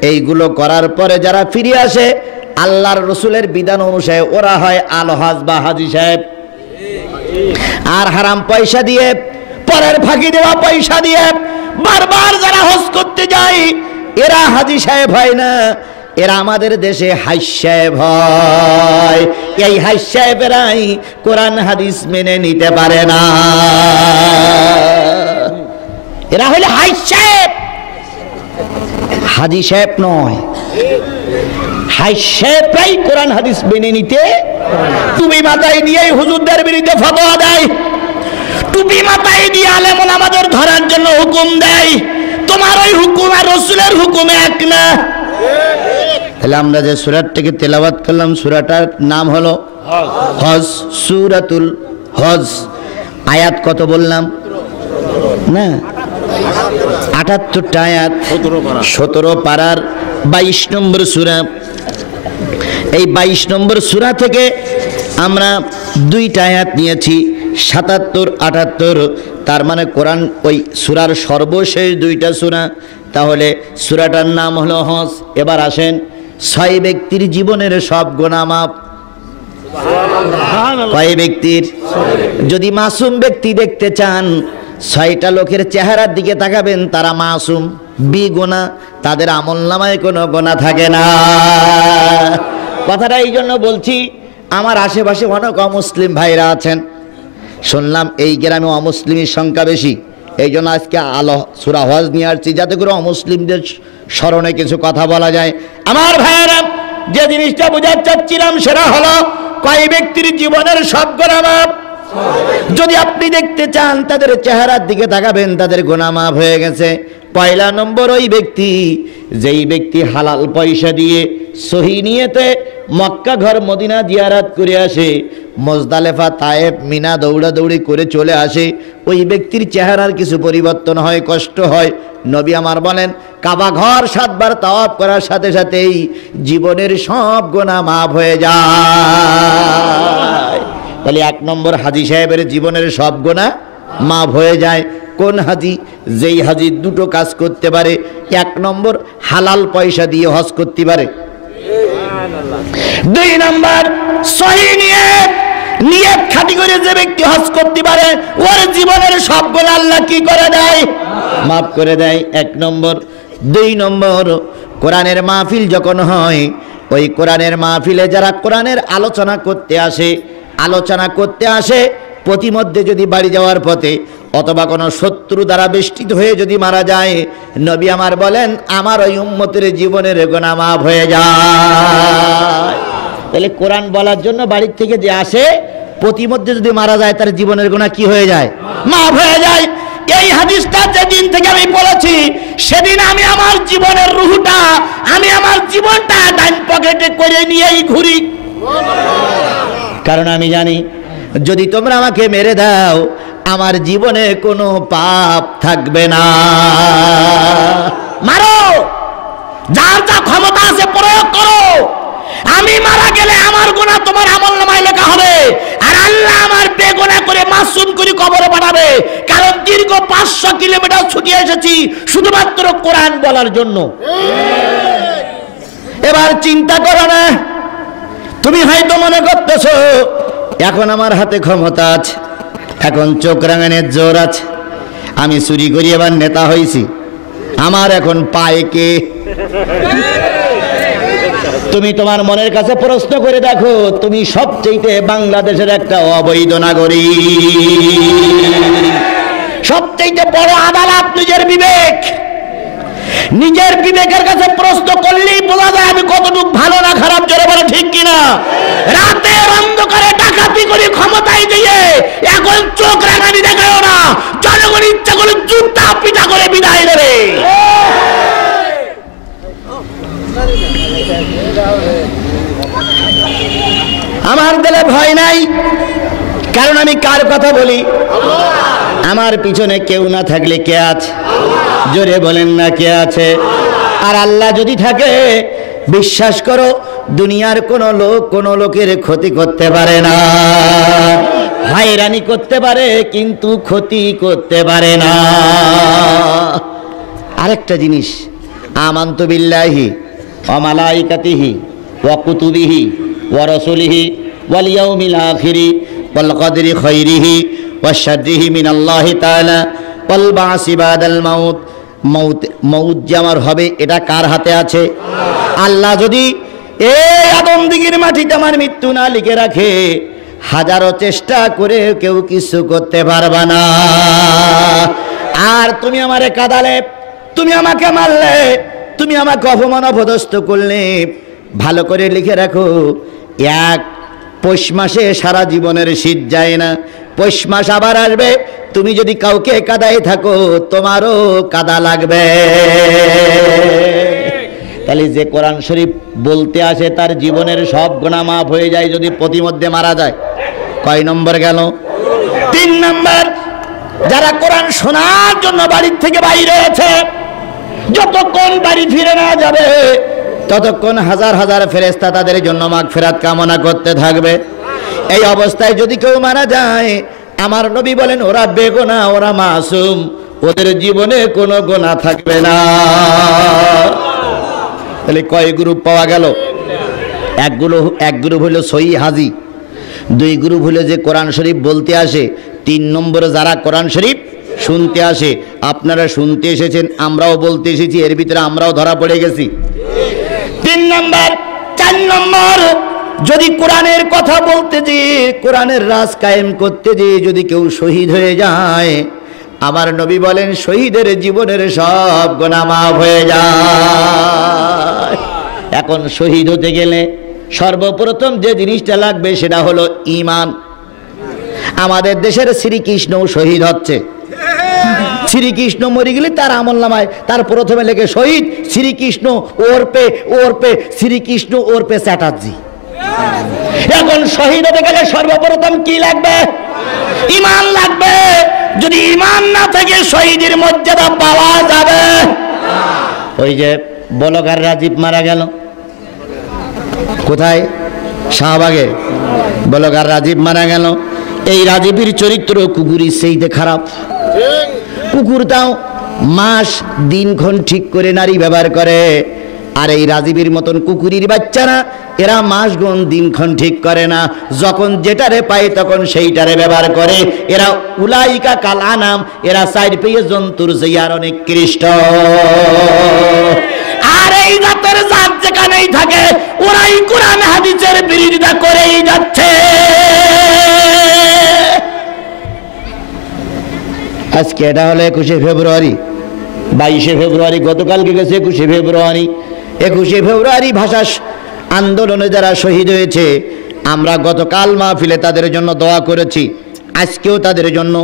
এইগুলো করার পরে যারা ফিরে আসে আল্লাহর রসুলের বিধান অনুসারে ওরা হয় আল হজ বা হাজি সাহেব। আর হারাম পয়সা দিয়ে, পরের ফাঁকি দেওয়া পয়সা দিয়ে বারবার যারা হজ করতে যায় এরা হাজি সাহেব হয় না, এরা আমাদের দেশে হাজ সাহেব হয়। এই হাজ সাহেবেরাই কোরআন হাদিস মেনে নিতে পারে না। এরা হলে হাজ সাহেব, হাজি সাহেব নয়। হাজ সাহেবরাই কোরআন হাদিস মেনে নিতে, টুপি মাথায় দিয়ে হুজুরদের বিরুদ্ধে ফতোয়া দেয়, টুপি মাথায় দিয়ে আলেম ওলামাদের ধরার জন্য হুকুম দেয়। তোমার ওই হুকুম আর রাসূলের হুকুম এক না। তাহলে আমরা যে সূরাটাকে তেলাওয়াত করলাম, সূরাটার নাম হলো হজ, সূরাতুল হজ। আয়াত কত বললাম না? ৭৮টা আয়াত, ১৭ পারার ২২ নম্বর সূরা। এই ২২ নম্বর সূরা থেকে আমরা ২টা আয়াত নিয়েছি, ৭৭, ৭৮। তার মানে কোরআন ওই সূরার সর্বশেষ 2টা সূরা। তাহলে সূরাটার নাম হলো হজ। এবার আসেন, 6 ব্যক্তির জীবনের সব গুনাহ মাফ। কয় ব্যক্তির? যদি মাসুম ব্যক্তি দেখতে চান 6টা লোকের চেহারার দিকে তাকাবেন, তারা মাসুম, বিগুনাহ, তাদের আমলনামায় কোনো গুনাহ থাকে না। কথাটা এই জন্য বলছি, আমার আশেপাশে অনেক অমুসলিম ভাইরা আছেন। শুনলাম এই গ্রামে অমুসলিমের সংখ্যা বেশি, এই জন্য আজকে সূরা হজ নিয়ে আসছি, যাতে করে অমুসলিমদের স্মরণে কিছু কথা বলা যায়। আমার ভাইয়েরা, যে জিনিসটা বোঝাতে চাচ্ছিলাম সেটা হলো কয় ব্যক্তির জীবনের সব গুনাহ মাফ। যদি আপনি দেখতে চান তাদের চেহারার দিকে তাকাবেন, তাদের গুনাহ মাফ হয়ে গেছে। পয়লা নম্বর ওই ব্যক্তি, যেই ব্যক্তি হালাল পয়সা দিয়ে সহি নিয়তে মক্কা ঘর মদিনা জিয়ারত করে আসে, মুজদালিফা, তায়েফ, মিনা দৌড়াদৌড়ি করে চলে আসে, ওই ব্যক্তির চেহারার কিছু পরিবর্তন হয়, কষ্ট হয়। নবী আমার বলেন, কাবা ঘর 7 বার তাওয়াফ করার সাথে সাথেই জীবনের সব গুনাহ মাফ হয়ে যায়। তাহলে 1 নম্বর হাজী সাহেবের জীবনের সব গুনাহ মাফ হয়ে যায়। কোন হাজী? যেই হাজী দুটো কাজ করতে পারে। 1 নম্বর হালাল পয়সা দিয়ে হজ করতে পারে। 2 নম্বর সহি নিয়ত খাঁটি করে যে ব্যক্তি হজ করতে পারে, ওর জীবনের সব গুনাহ আল্লাহ কি করে দেয়? মাফ করে দেয়। 1 নম্বর। 2 নম্বর, কোরআনের মাহফিল যখন হয়, ওই কোরআনের মাহফিলে যারা কোরআনের আলোচনা করতে আসে, প্রতিমধ্যে যদি বাড়ি যাওয়ার পথে অথবা কোনো শত্রু দ্বারা বেষ্টিত হয়ে যদি মারা যায়, নবী আমার বলেন আমার ওই উম্মতের জীবনের গুনাহ মাফ হয়ে যায়। তাহলে কোরআন বলার জন্য বাড়ির থেকে যে আসে, প্রতিমধ্যে যদি মারা যায় তার জীবনের গুনাহ কি হয়ে যায়? মাফ হয়ে যায়। এই হাদিসটা যেদিন থেকে আমি বলেছি, সেদিন আমি আমার জীবনের রুহটা, আমি আমার জীবনটা ডান পকেটে করে নিয়েই ঘুরি। কারণ আমি জানি যদি তোমরা আমাকে মেরে দাও, আমার জীবনে কোনো পাপ থাকবে না। মারো, যার যা ক্ষমতা আছে প্রয়োগ করো। আমি মারা গেলে আমার গুনাহ তোমার আমলনামায় লেখা হবে, আর আল্লাহ আমার বেগুনাহ করে মাসুম করে কবরে পাঠাবে। কারণ দীর্ঘ 500 কিলোমিটার ছুটে এসেছি শুধুমাত্র কোরআন বলার জন্য। এবার চিন্তা করো না, তুমি হয়তো মনে করতেছো এখন আমার হাতে ক্ষমতা আছে, এখন চোখ রাঙানোর জোর আছে, আমি চুরি করি এবার নেতা হয়েছি, আমার এখন পায় কে? তুমি তোমার মনের কাছে প্রশ্ন করে দেখো, তুমি সবচেয়ে বাংলাদেশের একটা অবৈধ নাগরিক। সবচেয়ে বড় আদালত নিজের বিবেক। নিজের বিবেকের কাছে প্রশ্ন করলেই বোঝা যায় আমি কতটুকু ভালো না খারাপ, জোরে বলে ঠিক কিনা। রাতের অন্ধকারে ডাকাতি করে ক্ষমতায় দিয়ে এখন চোখ রাঙানি দেখাও না, জনগণ ইচ্ছা করে জুতা পিটা করে বিদায় দেবে। আমার দিলে ভয় নাই, কারণ আমি কার কথা বলি? আমার পিছনে কেউ না থাকলে কে আছে? জোরে বলেন না, কে আছে? আর আল্লাহ যদি থাকে, বিশ্বাস করো দুনিয়ার কোনো লোক কোনো লোকের ক্ষতি করতে পারে না। ভাইরা হয়রানি করতে পারে কিন্তু ক্ষতি করতে পারে না। আরেকটা জিনিস, আমান্তু বিল্লাহি ওয়া মালাইকাতিহি ওয়া কুতুবিহি ওয়া রাসূলিহি ওয়াল ইয়াউমিল আখিরি ওয়াল কদরি খাইরিহি ওয়া শাররিহি মিনাল্লাহি তাআলা ওয়াল বা'সি বাদাল মাউত। মৌত যে আমার হবে এটা কার হাতে আছে? আল্লাহ যদি এই আদম দিঘির মাটিতে আমার মৃত্যু না লিখে রাখে, হাজারো চেষ্টা করে কেউ কিছু করতে পারবে না। আর তুমি আমারে কাঁদালে, তুমি আমাকে মারলে, তুমি আমাকে অপমান অপদস্থ করলে, ভালো করে লিখে রাখো, এক পৌষ মাসে সারা জীবনের শীত যায় না, পৌষ মাস আবার আসবে, তুমি যদি কাউকে কাদাই থাকো তোমারও কাদা লাগবে। তাহলে যে কোরআন শরীফ বলতে আসে তার জীবনের সব গুনাহ মাফ হয়ে যায় যদি প্রতিমধ্যে মারা যায়। কয় নম্বর গেল? 3 নম্বর, যারা কোরআন শোনার জন্য বাড়ির থেকে বাইরে আছে, যতক্ষণ বাড়ি ফিরে না যাবে ততক্ষণ হাজার হাজার ফেরেশতা তাদের জন্য মাগফিরাত কামনা করতে থাকবে। এই অবস্থায় যদি কেউ মারা যায়, আমার নবী বলেন ওরা বেগুনাহ, ওরা মাসুম, ওদের জীবনে কোনো গুনাহ থাকবে না। তাহলে কয় গ্রুপ পাওয়া গেল? এক গ্রুপ হলো সহি হাজি, 2 গ্রুপ হলো যে কোরআন শরীফ বলতে আসে, 3 নম্বরে যারা কোরআন শরীফ শুনতে আসে। আপনারা শুনতে এসেছেন, আমরাও বলতে এসেছি, এর ভিতরে আমরাও ধরা পড়ে গেছি। 3 নম্বর, 4 নম্বর, যদি কোরআনের কথা বলতে যে, কোরআনের রাজ কায়েম করতে যে যদি কেউ শহীদ হয়ে যায়, আমার নবী বলেন শহীদের জীবনের সব গুনাহ মাফ হয়ে যায়। এখন শহীদ হতে গেলে সর্বপ্রথম যে জিনিসটা লাগবে সেটা হলো ঈমান। আমাদের দেশের শ্রীকৃষ্ণ শহীদ হচ্ছে, শ্রীকৃষ্ণ মরে গেলে তার আমলনামায় তার প্রথমে লেখে শহীদ শ্রীকৃষ্ণ ওরপে শ্রীকৃষ্ণ ওরপে চ্যাটার্জি। এখন শহীদ হতে গেলে সর্বপ্রথম কি লাগবে? ঈমান লাগবে। যদি ঈমান না থাকে শহীদের মর্যাদা পাওয়া যাবে? ওই যে বলগার রাজীব মারা গেল কোথায়? শাহবাগে বলগার রাজীব মারা গেল। এই রাজীবের চরিত্র কুকুরের সেইতে খারাপ। কুকুরটাও মাস দিনক্ষণ ঠিক করে নারী ব্যবহার করে, আর এই রাজীবের মতন কুকুরের বাচ্চারা এরা মাস গুণ দিনক্ষণ ঠিক করে না, যখন যেটারে পায় তখন সেইটারে ব্যবহার করে। এরা উলাইকা কাল আনাম, এরা সাইড পেয়ে জন্তুর চেয়ে আর অনেক কৃষ্ট। আর এই জাতের জাত যেখানেই থাকে ওরাই কোরআন হাদিসের বিরোধিতা করেই যাচ্ছে। আজকে এটা হলো 21শে ফেব্রুয়ারি, 22শে ফেব্রুয়ারি গতকালকে গেছে 21শে ফেব্রুয়ারি। 21শে ফেব্রুয়ারি ভাষা আন্দোলনে যারা শহীদ হয়েছে, আমরা গতকাল মাহফিলে তাদের জন্য দোয়া করেছি, আজকেও তাদের জন্য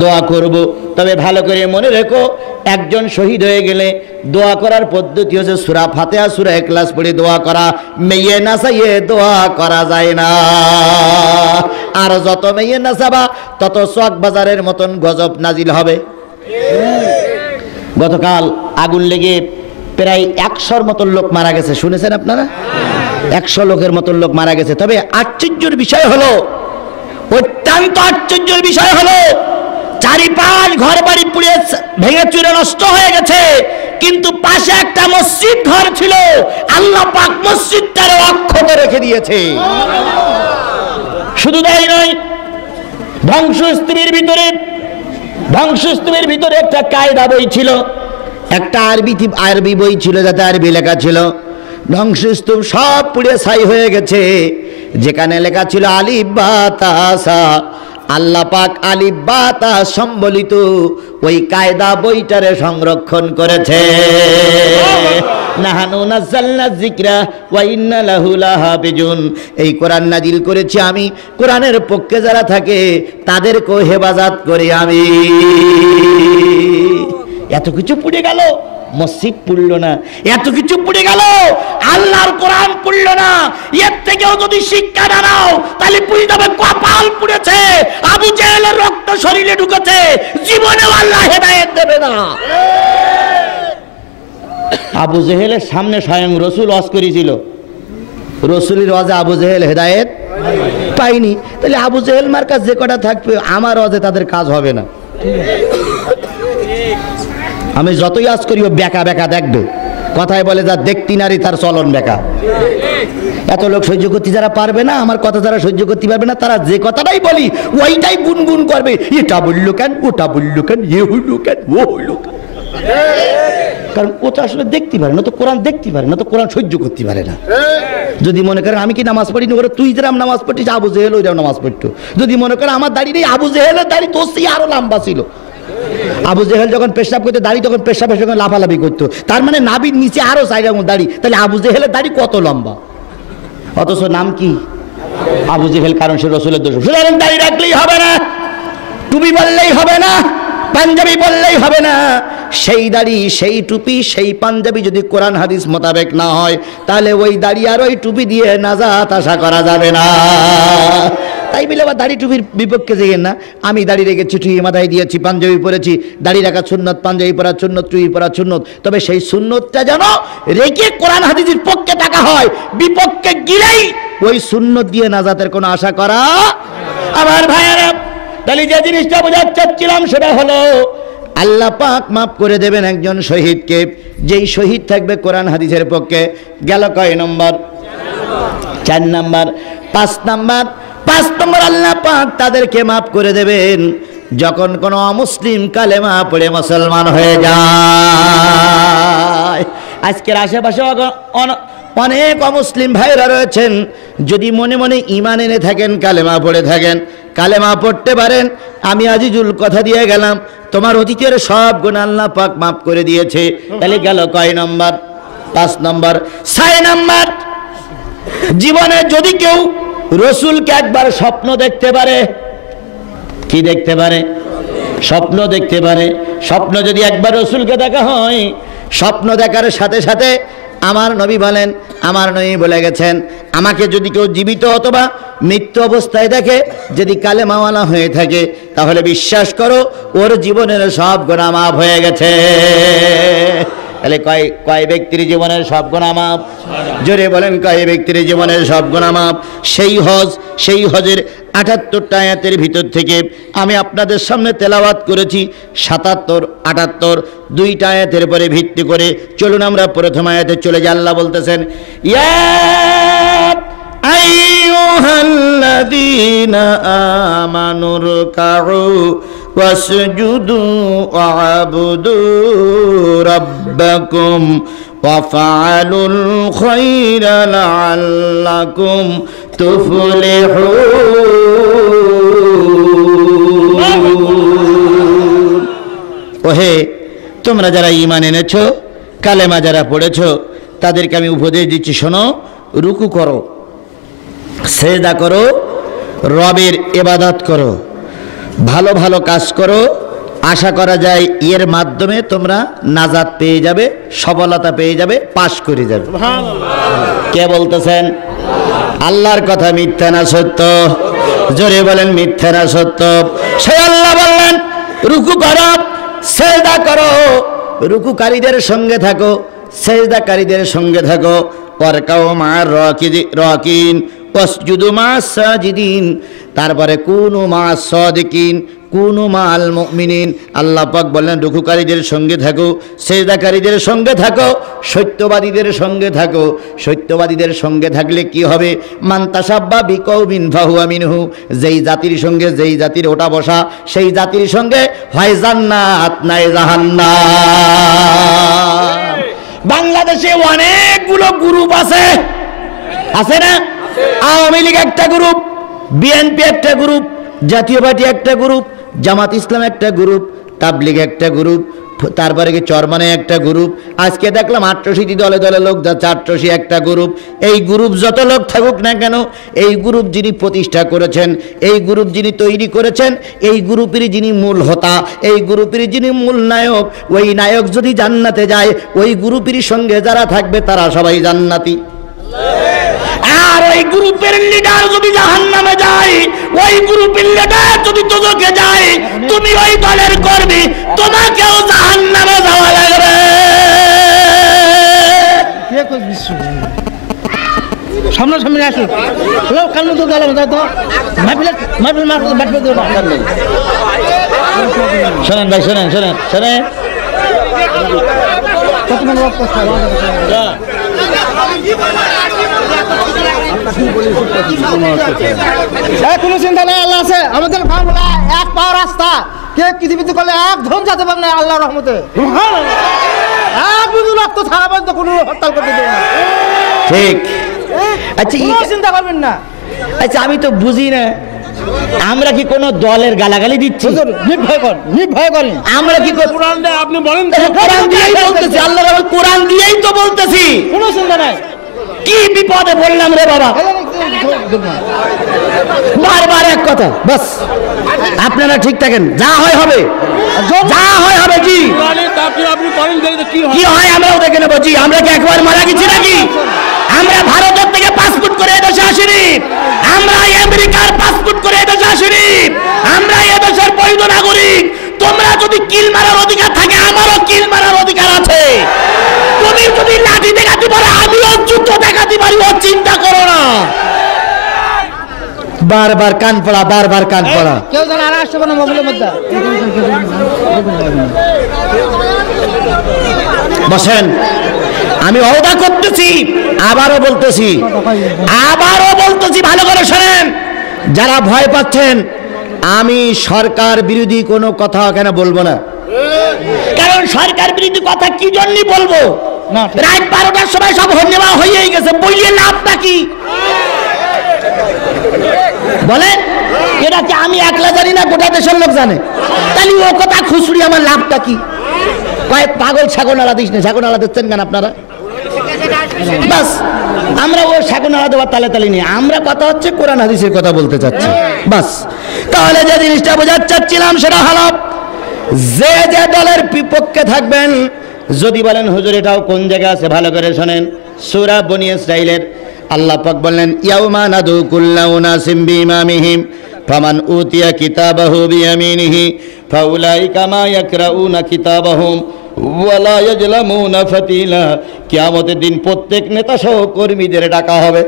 দোয়া করব। তবে ভালো করে মনে রেখো, একজন শহীদ হয়ে গেলে দোয়া করার পদ্ধতি হচ্ছে সূরা ফাতিহা সূরা ইখলাস পড়ে দোয়া করা। মেয়ে নাচাইয়ে দোয়া করা যায় না, আর যত মেয়ে নাচাবা তত চক বাজারের মতন গজব নাজিল হবে। গতকাল আগুন লেগে প্রায় 100-র মতন লোক মারা গেছে, শুনেছেন আপনারা? 100 লোকের মতন লোক মারা গেছে। তবে আশ্চর্যের বিষয় হলো, অত্যন্ত আশ্চর্যের বিষয় হলো, চারিপাশ ঘর বাড়ি পুড়ে ভেঙে চুরে নষ্ট হয়ে গেছে, কিন্তু পাশে একটা মসজিদ ঘর ছিল, আল্লাহ পাক মসজিদটারে অক্ষত রেখে দিয়েছে। শুধু তাই নয়, ধ্বংসস্তূপের ভিতরে একটা কায়দা বই ছিল, একটা আরবি বই ছিল, যাতে আরবি লেখা ছিল। ধ্বংসস্তূপ সব পুড়ে ছাই হয়ে গেছে। যেখানে লেখা ছিল আলিফ বা তাসা, আল্লাহ পাক আলিফ বা তা সম্বলিত ওই কায়দা বইটারে সংরক্ষণ করেছে। নাহানু নাযালনা যিকরা ওয়া ইন্না লাহু লাহাফিজুন। এই কোরআন নাজিল করেছি আমি, কোরআনের পক্ষে যারা থাকে তাদেরকে হেফাজত করি আমি। এত কিছু পুড়ে গেল, মসজিদ পুড়ল না, এত কিছু পুড়ে গেল, আল্লাহর কোরআন পুড়ল না। এর থেকেও যদি শিক্ষা না নাও তাহলে পুড়ে যাবে কপাল পুড়েছে, আবু জেহেলের রক্ত শরীরে ঢুকেছে, জীবনেও আল্লাহ হেদায়েত দেবে না। আবু জেহেলের সামনে স্বয়ং রসুল ওয়াজ করেছিল, রসুলের ওয়াজে আবু জেহেল হেদায়েত পাইনি, তাহলে আবু জেহেল মার্কাজ যে কটা থাকবে আমার অজে তাদের কাজ হবে না। আমি যতই আজ করি ও বেকা বেকা দেখবে, কথায় বলে যা দেখতি নারী তার চলন বেকা। এত লোক সহ্য করতে যারা পারবে না, আমার কথা যারা সহ্য করতে পারবে না, তারা যে কথাটাই বলি ওইটাই গুনগুন করবে, এটা বললো কেন, ওটা বললো কেন, এ হইলো কেন, ও হইলো কেন। কারণ ও তো আসলে দেখতে পারে না, তো কোরআন দেখতে পারে না, তো কোরআন সহ্য করতে পারে না। যদি মনে করেন আমি কি নামাজ পড়ি না, তুই যেরাম নামাজ পড়ছিস আবু জেহেল ওইরাম নামাজ পড়তো। যদি মনে করেন আমার দাড়ি নেই, আবু জেহেলের দাড়ি তোর সেই আরো লম্বা ছিল। আবু জেহেল যখন পেশাব করতো দাড়ি, তখন পেশাবের সঙ্গে লাফালাফি করতো, তার মানে নাবির নিচে আরো সাইডের দাড়ি, তাহলে আবু জেহেলের দাড়ি কত লম্বা। অথচ নাম কি আবু জেহেল, কারণ সে রসুলের দোষ। সুতরাং দাড়ি রাখলেই হবে না, টুপি বললেই হবে না, পাঞ্জাবি বললেই হবে না। সেই দাড়ি, সেই টুপি, সেই পাঞ্জাবি যদি কোরআন হাদিস মোতাবেক না হয়, তাহলে ওই দাড়ি আর ওই টুপি দিয়ে নাজাত আশা করা যাবে না। তাই বলে আবার দাড়ি টুপির বিপক্ষে যেয়েন না। আমি দাড়ি রেখেছি, টুপি মাথায় দিয়েছি, পাঞ্জাবি পরেছি, দাড়ি রাখা সুন্নত, পাঞ্জাবি পরা সুন্নত, টুপি পরা সুন্নত, তবে সেই সুন্নতটা যেন রেখে কোরআন হাদিসের পক্ষে থাকা হয়। বিপক্ষে গিলেই ওই সুন্নত দিয়ে নাজাতের কোনো আশা করা। আমার ভাইয়েরা, তাহলে যে জিনিসটা বোঝাতে চাচ্ছিলাম সেটা হলো আল্লাহ পাক মাফ করে দেবেন একজন শহীদকে, যেই শহীদ থাকবে কোরআন হাদিসের পক্ষে। গেল কয় নম্বর? 4 নম্বর। 5 নম্বর আল্লাহ পাক তাদেরকে মাফ করে দেবেন যখন কোনো অমুসলিম কালেমা পড়ে মুসলমান হয়ে যায়। আজকের আশেপাশে অনেক অমুসলিম ভাইরা রয়েছেন, যদি মনে মনে ঈমান এনে থাকেন, কালেমা পড়ে থাকেন, কালেমা পড়তে পারেন, আমি আজিজুল কথা দিয়ে গেলাম, তোমার অতীতের সব গুনাহ আল্লাহ পাক মাফ করে দিয়েছে। তাহলে গেল কয় নম্বর? 5 নম্বর। 6 নম্বর, জীবনে যদি কেউ রসুলকে একবার স্বপ্ন দেখতে পারে, কি দেখতে পারে? স্বপ্ন দেখতে পারে। স্বপ্ন যদি একবার রসুলকে দেখা হয়, স্বপ্ন দেখার সাথে সাথে আমার নবী বলেন, আমার নবী বলে গেছেন, আমাকে যদি কেউ জীবিত অথবা মৃত্যু অবস্থায় দেখে, যদি কালেমাওয়ালা হয়ে থাকে, তাহলে বিশ্বাস করো ওর জীবনের সব গুনাহ মাফ হয়ে গেছে। তাহলে কয় ব্যক্তির জীবনের সব গুনাহ মাফ? জোরে বলেন, কয় ব্যক্তির জীবনের সব গুনাহ মাফ? সেই হজের 78টা আয়াতের ভিতর থেকে আমি আপনাদের সামনে তেলাওয়াত করেছি 77, 78, 2টা আয়াতের উপরে ভিত্তি করে। চলুন আমরা প্রথম আয়াতে চলে যাই। আল্লাহ বলতেছেন, ইয়া আইয়ুহাল্লাযীনা আমানুর কাউ ওয়াসজুদু ওয়া'বুদু রাব্বাকুম ওয়াফআলুল খায়রা লাআল্লাকুম তুফলিহুন। ওহে তোমরা যারা ঈমান এনেছো, কালেমা যারা পড়েছো, তাদেরকে আমি উপদেশ দিচ্ছি, শোনো, রুকু করো, সেজদা করো, রবের ইবাদত করো, ভালো ভালো কাজ করো। আশা করা যায় এর মাধ্যমে তোমরা নাজাত পেয়ে যাবে, সফলতা পেয়ে যাবে, পাশ করে যাবে। কে বলতেছেন? আল্লাহর কথা মিথ্যা না সত্য? জোরে বলেন, মিথ্যা না সত্য? সে আল্লাহ বললেন রুকু করো, সেজদা করো, রুকুকারীদের সঙ্গে থাকো, সেজদাকারীদের সঙ্গে থাকো। ওয়ারকাউ মা'আর রাকিন ওয়াসজুদু মা'আস সাজিদিন। তারপরে কুনু মা'আস সাদিকিন, কুনু মা'আল মুমিনিন। আল্লাহ পাক বললেন রুকুকারীদের সঙ্গে থাকো, সেজদাকারীদের সঙ্গে থাকো, সত্যবাদীদের সঙ্গে থাকো। সত্যবাদীদের সঙ্গে থাকলে কি হবে? মান তাসাব্বা বিকৌমিন ফাহুয়া মিনহু। যেই জাতির সঙ্গে, যেই জাতির ওটা বসা, সেই জাতির সঙ্গে হয় জান্নাত নাই জাহান্নাম। বাংলাদেশে অনেকগুলো গ্রুপ আছে না? আওয়ামী লীগ একটা গ্রুপ, বিএনপি একটা গ্রুপ, জাতীয় পার্টি একটা গ্রুপ, জামাত ইসলাম একটা গ্রুপ, তাবলিগ একটা গ্রুপ, তারপরে কি চরমানে একটা গ্রুপ। আজকে দেখলাম ৮৮টি দলে দলে লোক যাচ্ছে, ৮৮ একটা গ্রুপ। এই গ্রুপ যত লোক থাকুক না কেন, এই গ্রুপ যিনি প্রতিষ্ঠা করেছেন, এই গ্রুপ যিনি তৈরি করেছেন, এই গ্রুপেরই যিনি মূল হোতা, এই গ্রুপেরই যিনি মূল নায়ক, ওই নায়ক যদি জান্নাতে যায়, ওই গ্রুপেরই সঙ্গে যারা থাকবে তারা সবাই জান্নাতি। আর ওই গ্রুপের লিডার যদি জাহান্নামে যায়, ওই গ্রুপের লিডার যদি দোজখে যায়, তুমি ওই দলের কর্মী, তোমাকেও জাহান্নামে যাওয়া লাগবে। সামনাসামনি আসুন কাল তো গেলাম তাই তো মাহফিল বাটবে দেবো না শোনেন ভাই, শোনেন শোনেন শোনেন, কত মনে রক্ত কোনো চিন্তা নাই, আল্লাহ আছে আমাদের ফার্ম হলো এক পাওয়া রাস্তা, কে পৃথিবীতে করলে এক ধন যেতে পারবে না আল্লাহর রহমতে। এক বিন্দু রক্ত ছাড়া পর্যন্ত কোনো হরতাল করতে দেবে না। ঠিক। আচ্ছা কোনো চিন্তা করবেন না। আচ্ছা আমি তো বুঝি না, আমরা কি কোনো দলের গালাগালি দিচ্ছি? নির্ভয় করেন। আমরা কি কোরআন দেয়, আপনি বলেন তো। কোরআন দিয়েই বলতেছি, আল্লাহ কোরআন দিয়েই তো বলতেছি। কোনো চিন্তা নাই। কি বিপদে বললাম রে বাবা, বারবার এক কথা, বাস আপনারা ঠিক থাকেন, যা হয় হবে, যা হয় হবে। জি কোরআনের তাফসীর আপনি করেন, দেখলে কি হয়? কি হয় আমরাও দেখে নেবো। জি আমরা কি একবার মারা গেছি নাকি? আমরা ভারতের থেকে পাসপোর্ট করে এদেশে আসিনি, আমরা আমেরিকার পাসপোর্ট করে এদেশে আসিনি, আমরা এদেশের বৈধ নাগরিক। তোমরা যদি কিল মারার অধিকার থাকে, আমারও কিল মারার অধিকার আছে। তুমি যদি লাঠি দেখাতে পারো, আমিও যুদ্ধ দেখাতে পারি, ও চিন্তা করো না। বারবার কান পড়া, বারবার কান পড়া। কেউ যেন আর আসতে পারে না মোবাইলের মধ্যে। বসেন, আমি ওয়াদা করতেছি, আবারও বলতেছি, ভালো করে শোনেন। যারা ভয় পাচ্ছেন, আমি সরকার বিরোধী কোনো কথা কেন বলবো না, কারণ সরকার বিরোধী কথা কি জন্য বলবো? রাত 12টার সময় সব হন্যবা হয়েই গেছে, বইলে লাভটা কি বলেন? এটা কি আমি একলা জানি না, গোটা দেশের লোক জানে। তাহলে ও কথা খুচরি আমার লাভটা কি? কয়েক পাগল ছাগনালা দিস না, ছাগনালা দিচ্ছেন কেন আপনারা? বাস আমরা ও ছাগনালা দেওয়ার তালে তালি নেই, আমরা কথা হচ্ছে কোরআন হাদিসের কথা বলতে চাচ্ছি, বাস। তাহলে যে জিনিসটা বোঝাতে চাচ্ছিলাম সেটা হলো, যে যে দলের বিপক্ষে থাকবেন, যদি বলেন হুজুর এটাও কোন জায়গায় আছে, ভালো করে শোনেন। সূরা বনী ইসরাঈলের আল্লাহ পাক বললেন, ইয়াউমা নাদু কুল্লা উনাসিম বিইমামিহিম ফামান উতিয়া কিতাবাহু বিয়ামিনিহি ফাউলাইকা মা ইয়াকরাউনা কিতাবাহুম ওয়ালা ইয়াজলামুনা ফাতিলা। কিয়ামতের দিন প্রত্যেক নেতা সহ কর্মীদের ডাকা হবে।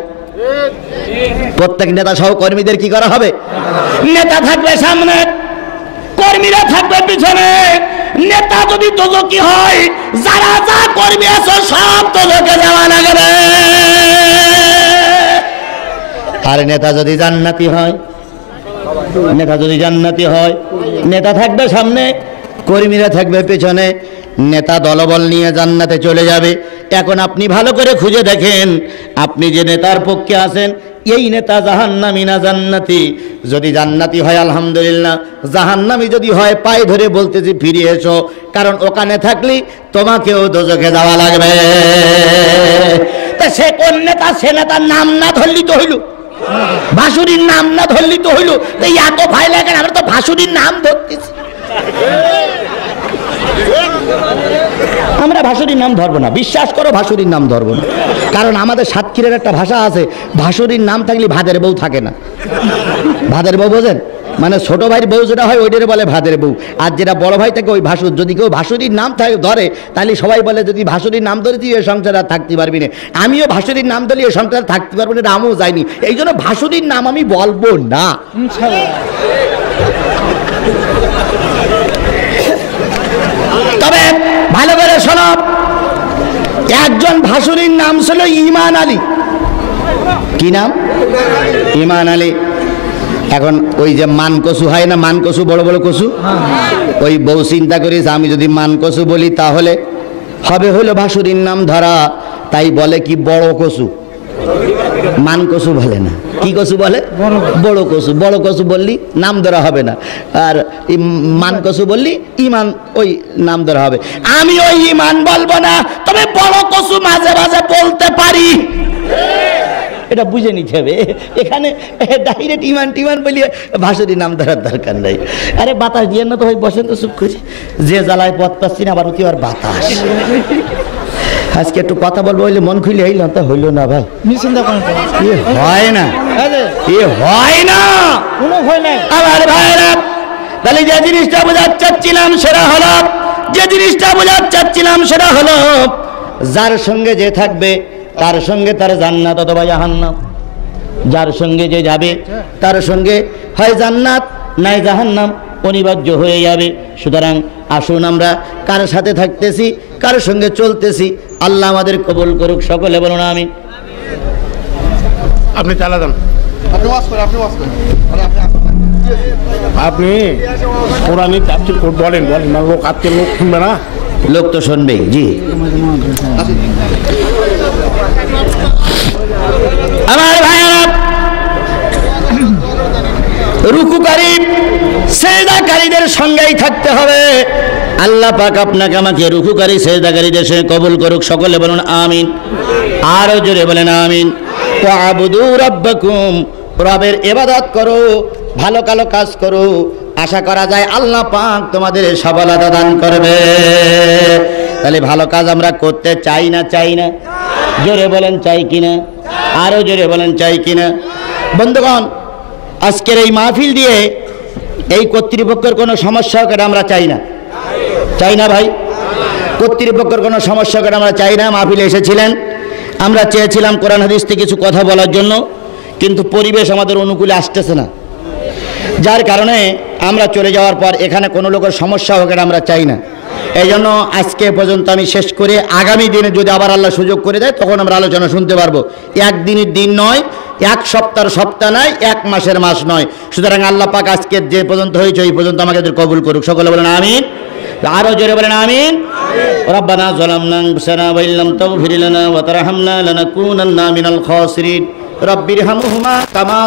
প্রত্যেক নেতা সহ কর্মীদের কি করা হবে? নেতা থাকবে সামনে, কর্মীরা থাকবে পিছনে। নেতা যদি দোজকি হয়, যারা যা কর্মী আছে সব দোজকে যাওয়া লাগবে। আর নেতা যদি জান্নাতি হয়, নেতা থাকবে সামনে, কর্মীরা থাকবে পেছনে। নেতা দলবল নিয়ে জান্নাতে চলে যাবে। এখন আপনি ভালো করে খুঁজে দেখেন, আপনি যে নেতার পক্ষে আছেন, এই নেতা জাহান্নামী না জান্নাতি? যদি জান্নাতি হয় আলহামদুলিল্লাহ, জাহান্নামী যদি হয় পায়ে ধরে বলতেছি ফিরে এসো, কারণ ওখানে থাকলে তোমাকেও দোজখে যাওয়া লাগবে। তা সে কোন নেতা? সে নেতার নাম না ধরলি তো হইল, ভাসুরির নাম না ধরলি তো হইল। এই এত ভয় লাগে, আমরা তো ভাসুরির নাম ধরতেছি। আমরা ভাসুরির নাম ধরবো না, বিশ্বাস করো, ভাসুরির নাম ধরবো না। কারণ আমাদের সাতক্ষীরের একটা ভাষা আছে, ভাসুরির নাম থাকলে ভাদের বউ থাকে না। ভাদের বউ বোঝেন? মানে ছোট ভাইয়ের বউ যেটা হয় ওইটারে বলে ভাদের বউ, আর যেটা বড় ভাই থাকে ওই ভাসুর। যদি কেউ ভাসুরির নাম ধরে, তাহলে সবাই বলে যদি ভাসুরির নাম ধরে তুই এ সংসারে আর থাকতে পারবি না। আমিও ভাসুরির নাম ধরলে এ সংসারে থাকতে পারবো না, আমিও যাইনি। এই জন্য ভাসুরির নাম আমি বলবো না। তবে ভালো করে শোনো, একজন ভাসুরির নাম ছিল ইমান আলী। কি নাম? ইমান আলী। এখন ওই যে মান কচু হয় না, মান কচু, বড় বড় কচু, ওই বউ চিন্তা করিস আমি যদি মান কচু বলি তাহলে হবে হলো ভাসুরির নাম ধরা, তাই বলে কি বড় কচু, মান কচু বলে না। কি কচু বলে? বড় কচু। বড় কচু বললি নাম ধরা হবে না, আর মান কচু বললি ইমান ওই নাম ধরা হবে। আমি ওই ইমান বলবো না, তবে বড় কচু মাঝে মাঝে বলতে পারি, এটা বুঝে নিতে হবে। এখানে ডাইরেক্ট ইমান টিমান বলিয়ে ভাসুরি নাম ধরার দরকার নাই। আরে বাতাস দিয়ে না তো ভাই, বসেন তো চুপ করে। যে জ্বালায় পথ পাচ্ছি না, আবার কি আর বাতাস। আজকে একটু কথা বলবো হইলে মন খুলে হইল, তা হইল না ভাই, হয় না, হয় না, কোনো ভয় নাই আমার ভাইরা। তাহলে যে জিনিসটা বোঝাতে চাচ্ছিলাম সেটা হলো, যার সঙ্গে যে থাকবে তার সঙ্গে তার জান্নাত অথবা জাহান্নাম। যার সঙ্গে যে যাবে তার সঙ্গে হয় জান্নাত নাই জাহান্নাম অনিবার্য হয়ে যাবে। সুতরাং আসুন আমরা কার সাথে থাকতেছি, কার সঙ্গে চলতেছি, আল্লাহ আমাদের কবুল করুক। সকলে বলুন আমিন। আপনি চালা যান, আপনি কোরআনি তাফসীর বলেন বলেন, মানে লোক আজকের লোক শুনবে না। লোক তো শুনবেই। জি আমার ভাইয়েরা, রুকুকারী সেজদাকারীদের সঙ্গেই থাকতে হবে। আল্লাহ পাক আপনাকে আমাকে রুকুকারী সেজদাকারীদের সঙ্গে কবুল করুক। সকলে বলুন আমিন। আরো জোরে বলেন আমিন। ওয়াবুদু রাব্বাকুম, রবের ইবাদত করো, ভালো কালো কাজ করো, আশা করা যায় আল্লাহ পাক তোমাদের সফলতা দান করবে। তাহলে ভালো কাজ আমরা করতে চাই না চাই না? জোরে বলেন চাই কিনা? আরো জোরে বলেন চাই কিনা? বন্ধুগণ, আজকের এই মাহফিল দিয়ে এই কর্তৃপক্ষের কোনো সমস্যা হোক এটা আমরা চাই না। চাই না ভাই? কর্তৃপক্ষের কোনো সমস্যা হোক আমরা চাই না। মাহফিলে এসেছিলেন, আমরা চেয়েছিলাম কোরআন হাদিস থেকে কিছু কথা বলার জন্য, কিন্তু পরিবেশ আমাদের অনুকূলে আসতেছে না, যার কারণে আমরা চলে যাওয়ার পর এখানে কোনো লোকের সমস্যা হোক এটা আমরা চাই না। এই জন্য আজকে পর্যন্ত আমি শেষ করে আগামী দিনে যদি আবার আল্লাহ সুযোগ করে দেয় তখন আমরা আলোচনা শুনতে পারবো। একদিনের দিন নয়, এক সপ্তাহের সপ্তাহ নয়, এক মাসের মাস নয়। সুতরাং আল্লাহ পাক আজকে যে পর্যন্ত হয়েছে এই পর্যন্ত আমাকে কবুল করুক। সকলে বলেন আমিন। আরো জোরে বলেন আমিন। রব্বানা যালামনা আনফুসানা ওয়া ইল্লাম তাগফির লানা ওয়া তারহামনা লানাকুনান্না মিনাল খাসিরিন। রব্বিরহামহুমা কামা